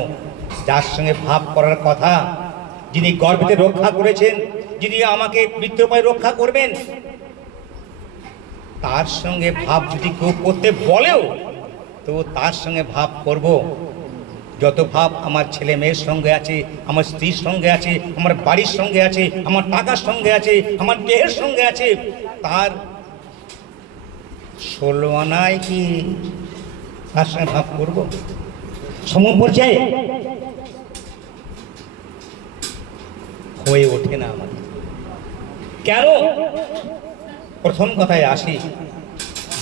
যার সঙ্গে ভাব করার কথা, যিনি গর্ভে রক্ষা করেছেন, যিনি আমাকে মৃত্যুপায় রক্ষা করবেন, তার সঙ্গে ভাব যদি কেউ করতে বলেও, তো তার সঙ্গে ভাব করব। যত ভাব আমার ছেলে মেয়ের সঙ্গে আছে, আমার স্ত্রীর সঙ্গে আছে, আমার বাড়ির সঙ্গে আছে, আমার টাকার সঙ্গে আছে, আমার দেহের সঙ্গে আছে, তার 16 আনায় কি তার সঙ্গে ভাব করব? সম পর্যায়ে হয়ে ওঠে না আমাদের। কেন? প্রথম কথায় আসি,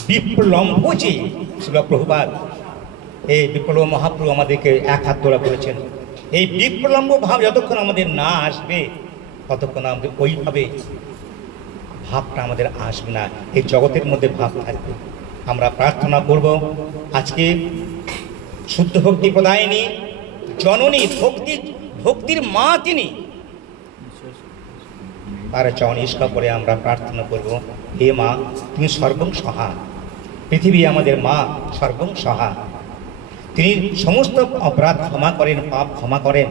বিপ্লম্ব যে ছিল প্রভুপাদ, এই বিপ্লব মহাপ্রভু আমাদেরকে এক হাত তোলা করেছেন। এই বিপ্লম্ব ভাব যতক্ষণ আমাদের না আসবে, ততক্ষণ আমাদের ওইভাবে ভাবটা আমাদের আসবে না, এই জগতের মধ্যে ভাব থাকবে। আমরা প্রার্থনা করব, আজকে শুদ্ধ ভক্তি প্রদায়িনী জননী, ভক্তির মা তিনি, তার চরণ ইস্কা করে আমরা প্রার্থনা করব, হে মা, তুমি সর্বং সহা, পৃথিবী আমাদের মা, সর্বং সহা। তিনি সমস্ত অপরাধ ক্ষমা করেন, পাপ ক্ষমা করেন।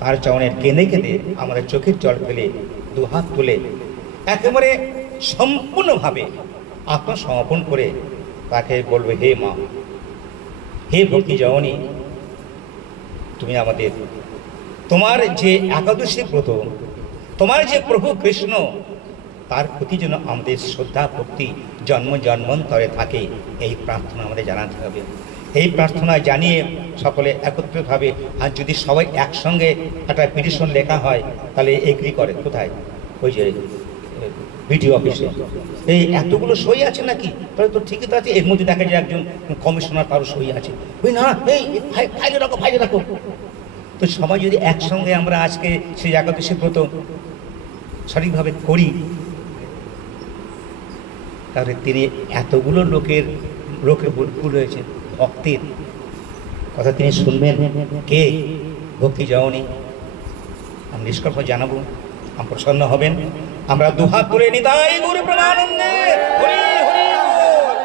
তার চরণের কেঁদে কেঁদে আমাদের চোখের জল ফেলে দুহাত তুলে একেবারে সম্পূর্ণভাবে আত্মসমর্পণ করে তাকে বলবে, হে মা, হে ভক্তি জননী, তুমি আমাদের, তোমার যে একাদশী ব্রত, তোমার যে প্রভু কৃষ্ণ, তার প্রতি যেন আমাদের শ্রদ্ধা ভক্তি জন্ম জন্মান্তরে থাকে, এই প্রার্থনা আমাদের জানাতে হবে। এই প্রার্থনা জানিয়ে সকলে একত্রিতভাবে, আর যদি সবাই একসঙ্গে একটা পিটিশন লেখা হয়, তাহলে এগ্রি করে কোথায়? ওই যে ভিডিও অফিসে। এই এতগুলো সই আছে নাকি? তাহলে তো ঠিকই তো আছে। এর মধ্যে দেখা যায় একজন কমিশনার, তারও সই আছে। ওই না, এই ফাইলে রাখো, ফাইলে রাখো। তো সবাই যদি একসঙ্গে আমরা আজকে সেই একাদশী ব্রত সঠিকভাবে করি, তাহলে তিনি এতগুলো লোকের ভুল হয়েছে, ভক্তের কথা তিনি শুনবেন। কে? ভক্তি জননী। আমি নিষ্কর্ষ জানাবো, আমি প্রসন্ন হবেন। আমরা দুহাত তুলে নিতাই গৌর প্রেমানন্দে, হরি হরি বল।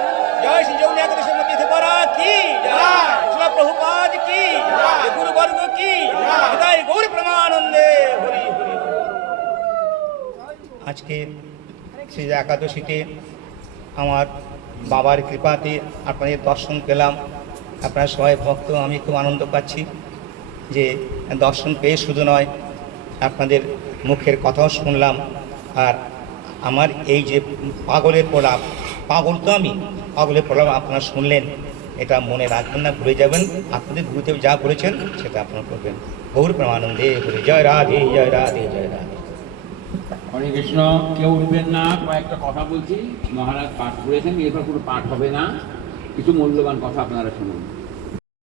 জয় শ্রী জগন্নাথ একাদশী মধ্যে পারা কি জয়, শ্রী প্রভুপাদ কি জয়, গুরুবর্গ কি নিতাই গৌর প্রেমানন্দে, হরি হরি বল। আজকে শ্রী একাদশীতে আমার বাবার কৃপাতে আপনাদের দর্শন পেলাম। আপনারা সবাই ভক্ত, আমি খুব আনন্দ পাচ্ছি যে দর্শন পেয়ে শুধু নয়, আপনাদের মুখের কথাও শুনলাম। আর আমার এই যে পাগলের প্রলাপ, পাগল তো আমি, পাগলের প্রলাপ আপনারা শুনলেন, এটা মনে রাখবেন না, ভুলে যাবেন। আপনাদের গুরুদেব যা বলেছেন সেটা আপনারা করবেন। গৌর প্রেমানন্দে হরি, জয় রাধে, জয় রাধে, জয় রাধে। হরে কৃষ্ণ। কেউ উঠবেন না, কয়েকটা কথা বলছি। মহারাজ পাঠ করেছেন, এরপর কোনো পাঠ হবে না। কিছু মূল্যবান কথা আপনারা শুনুন।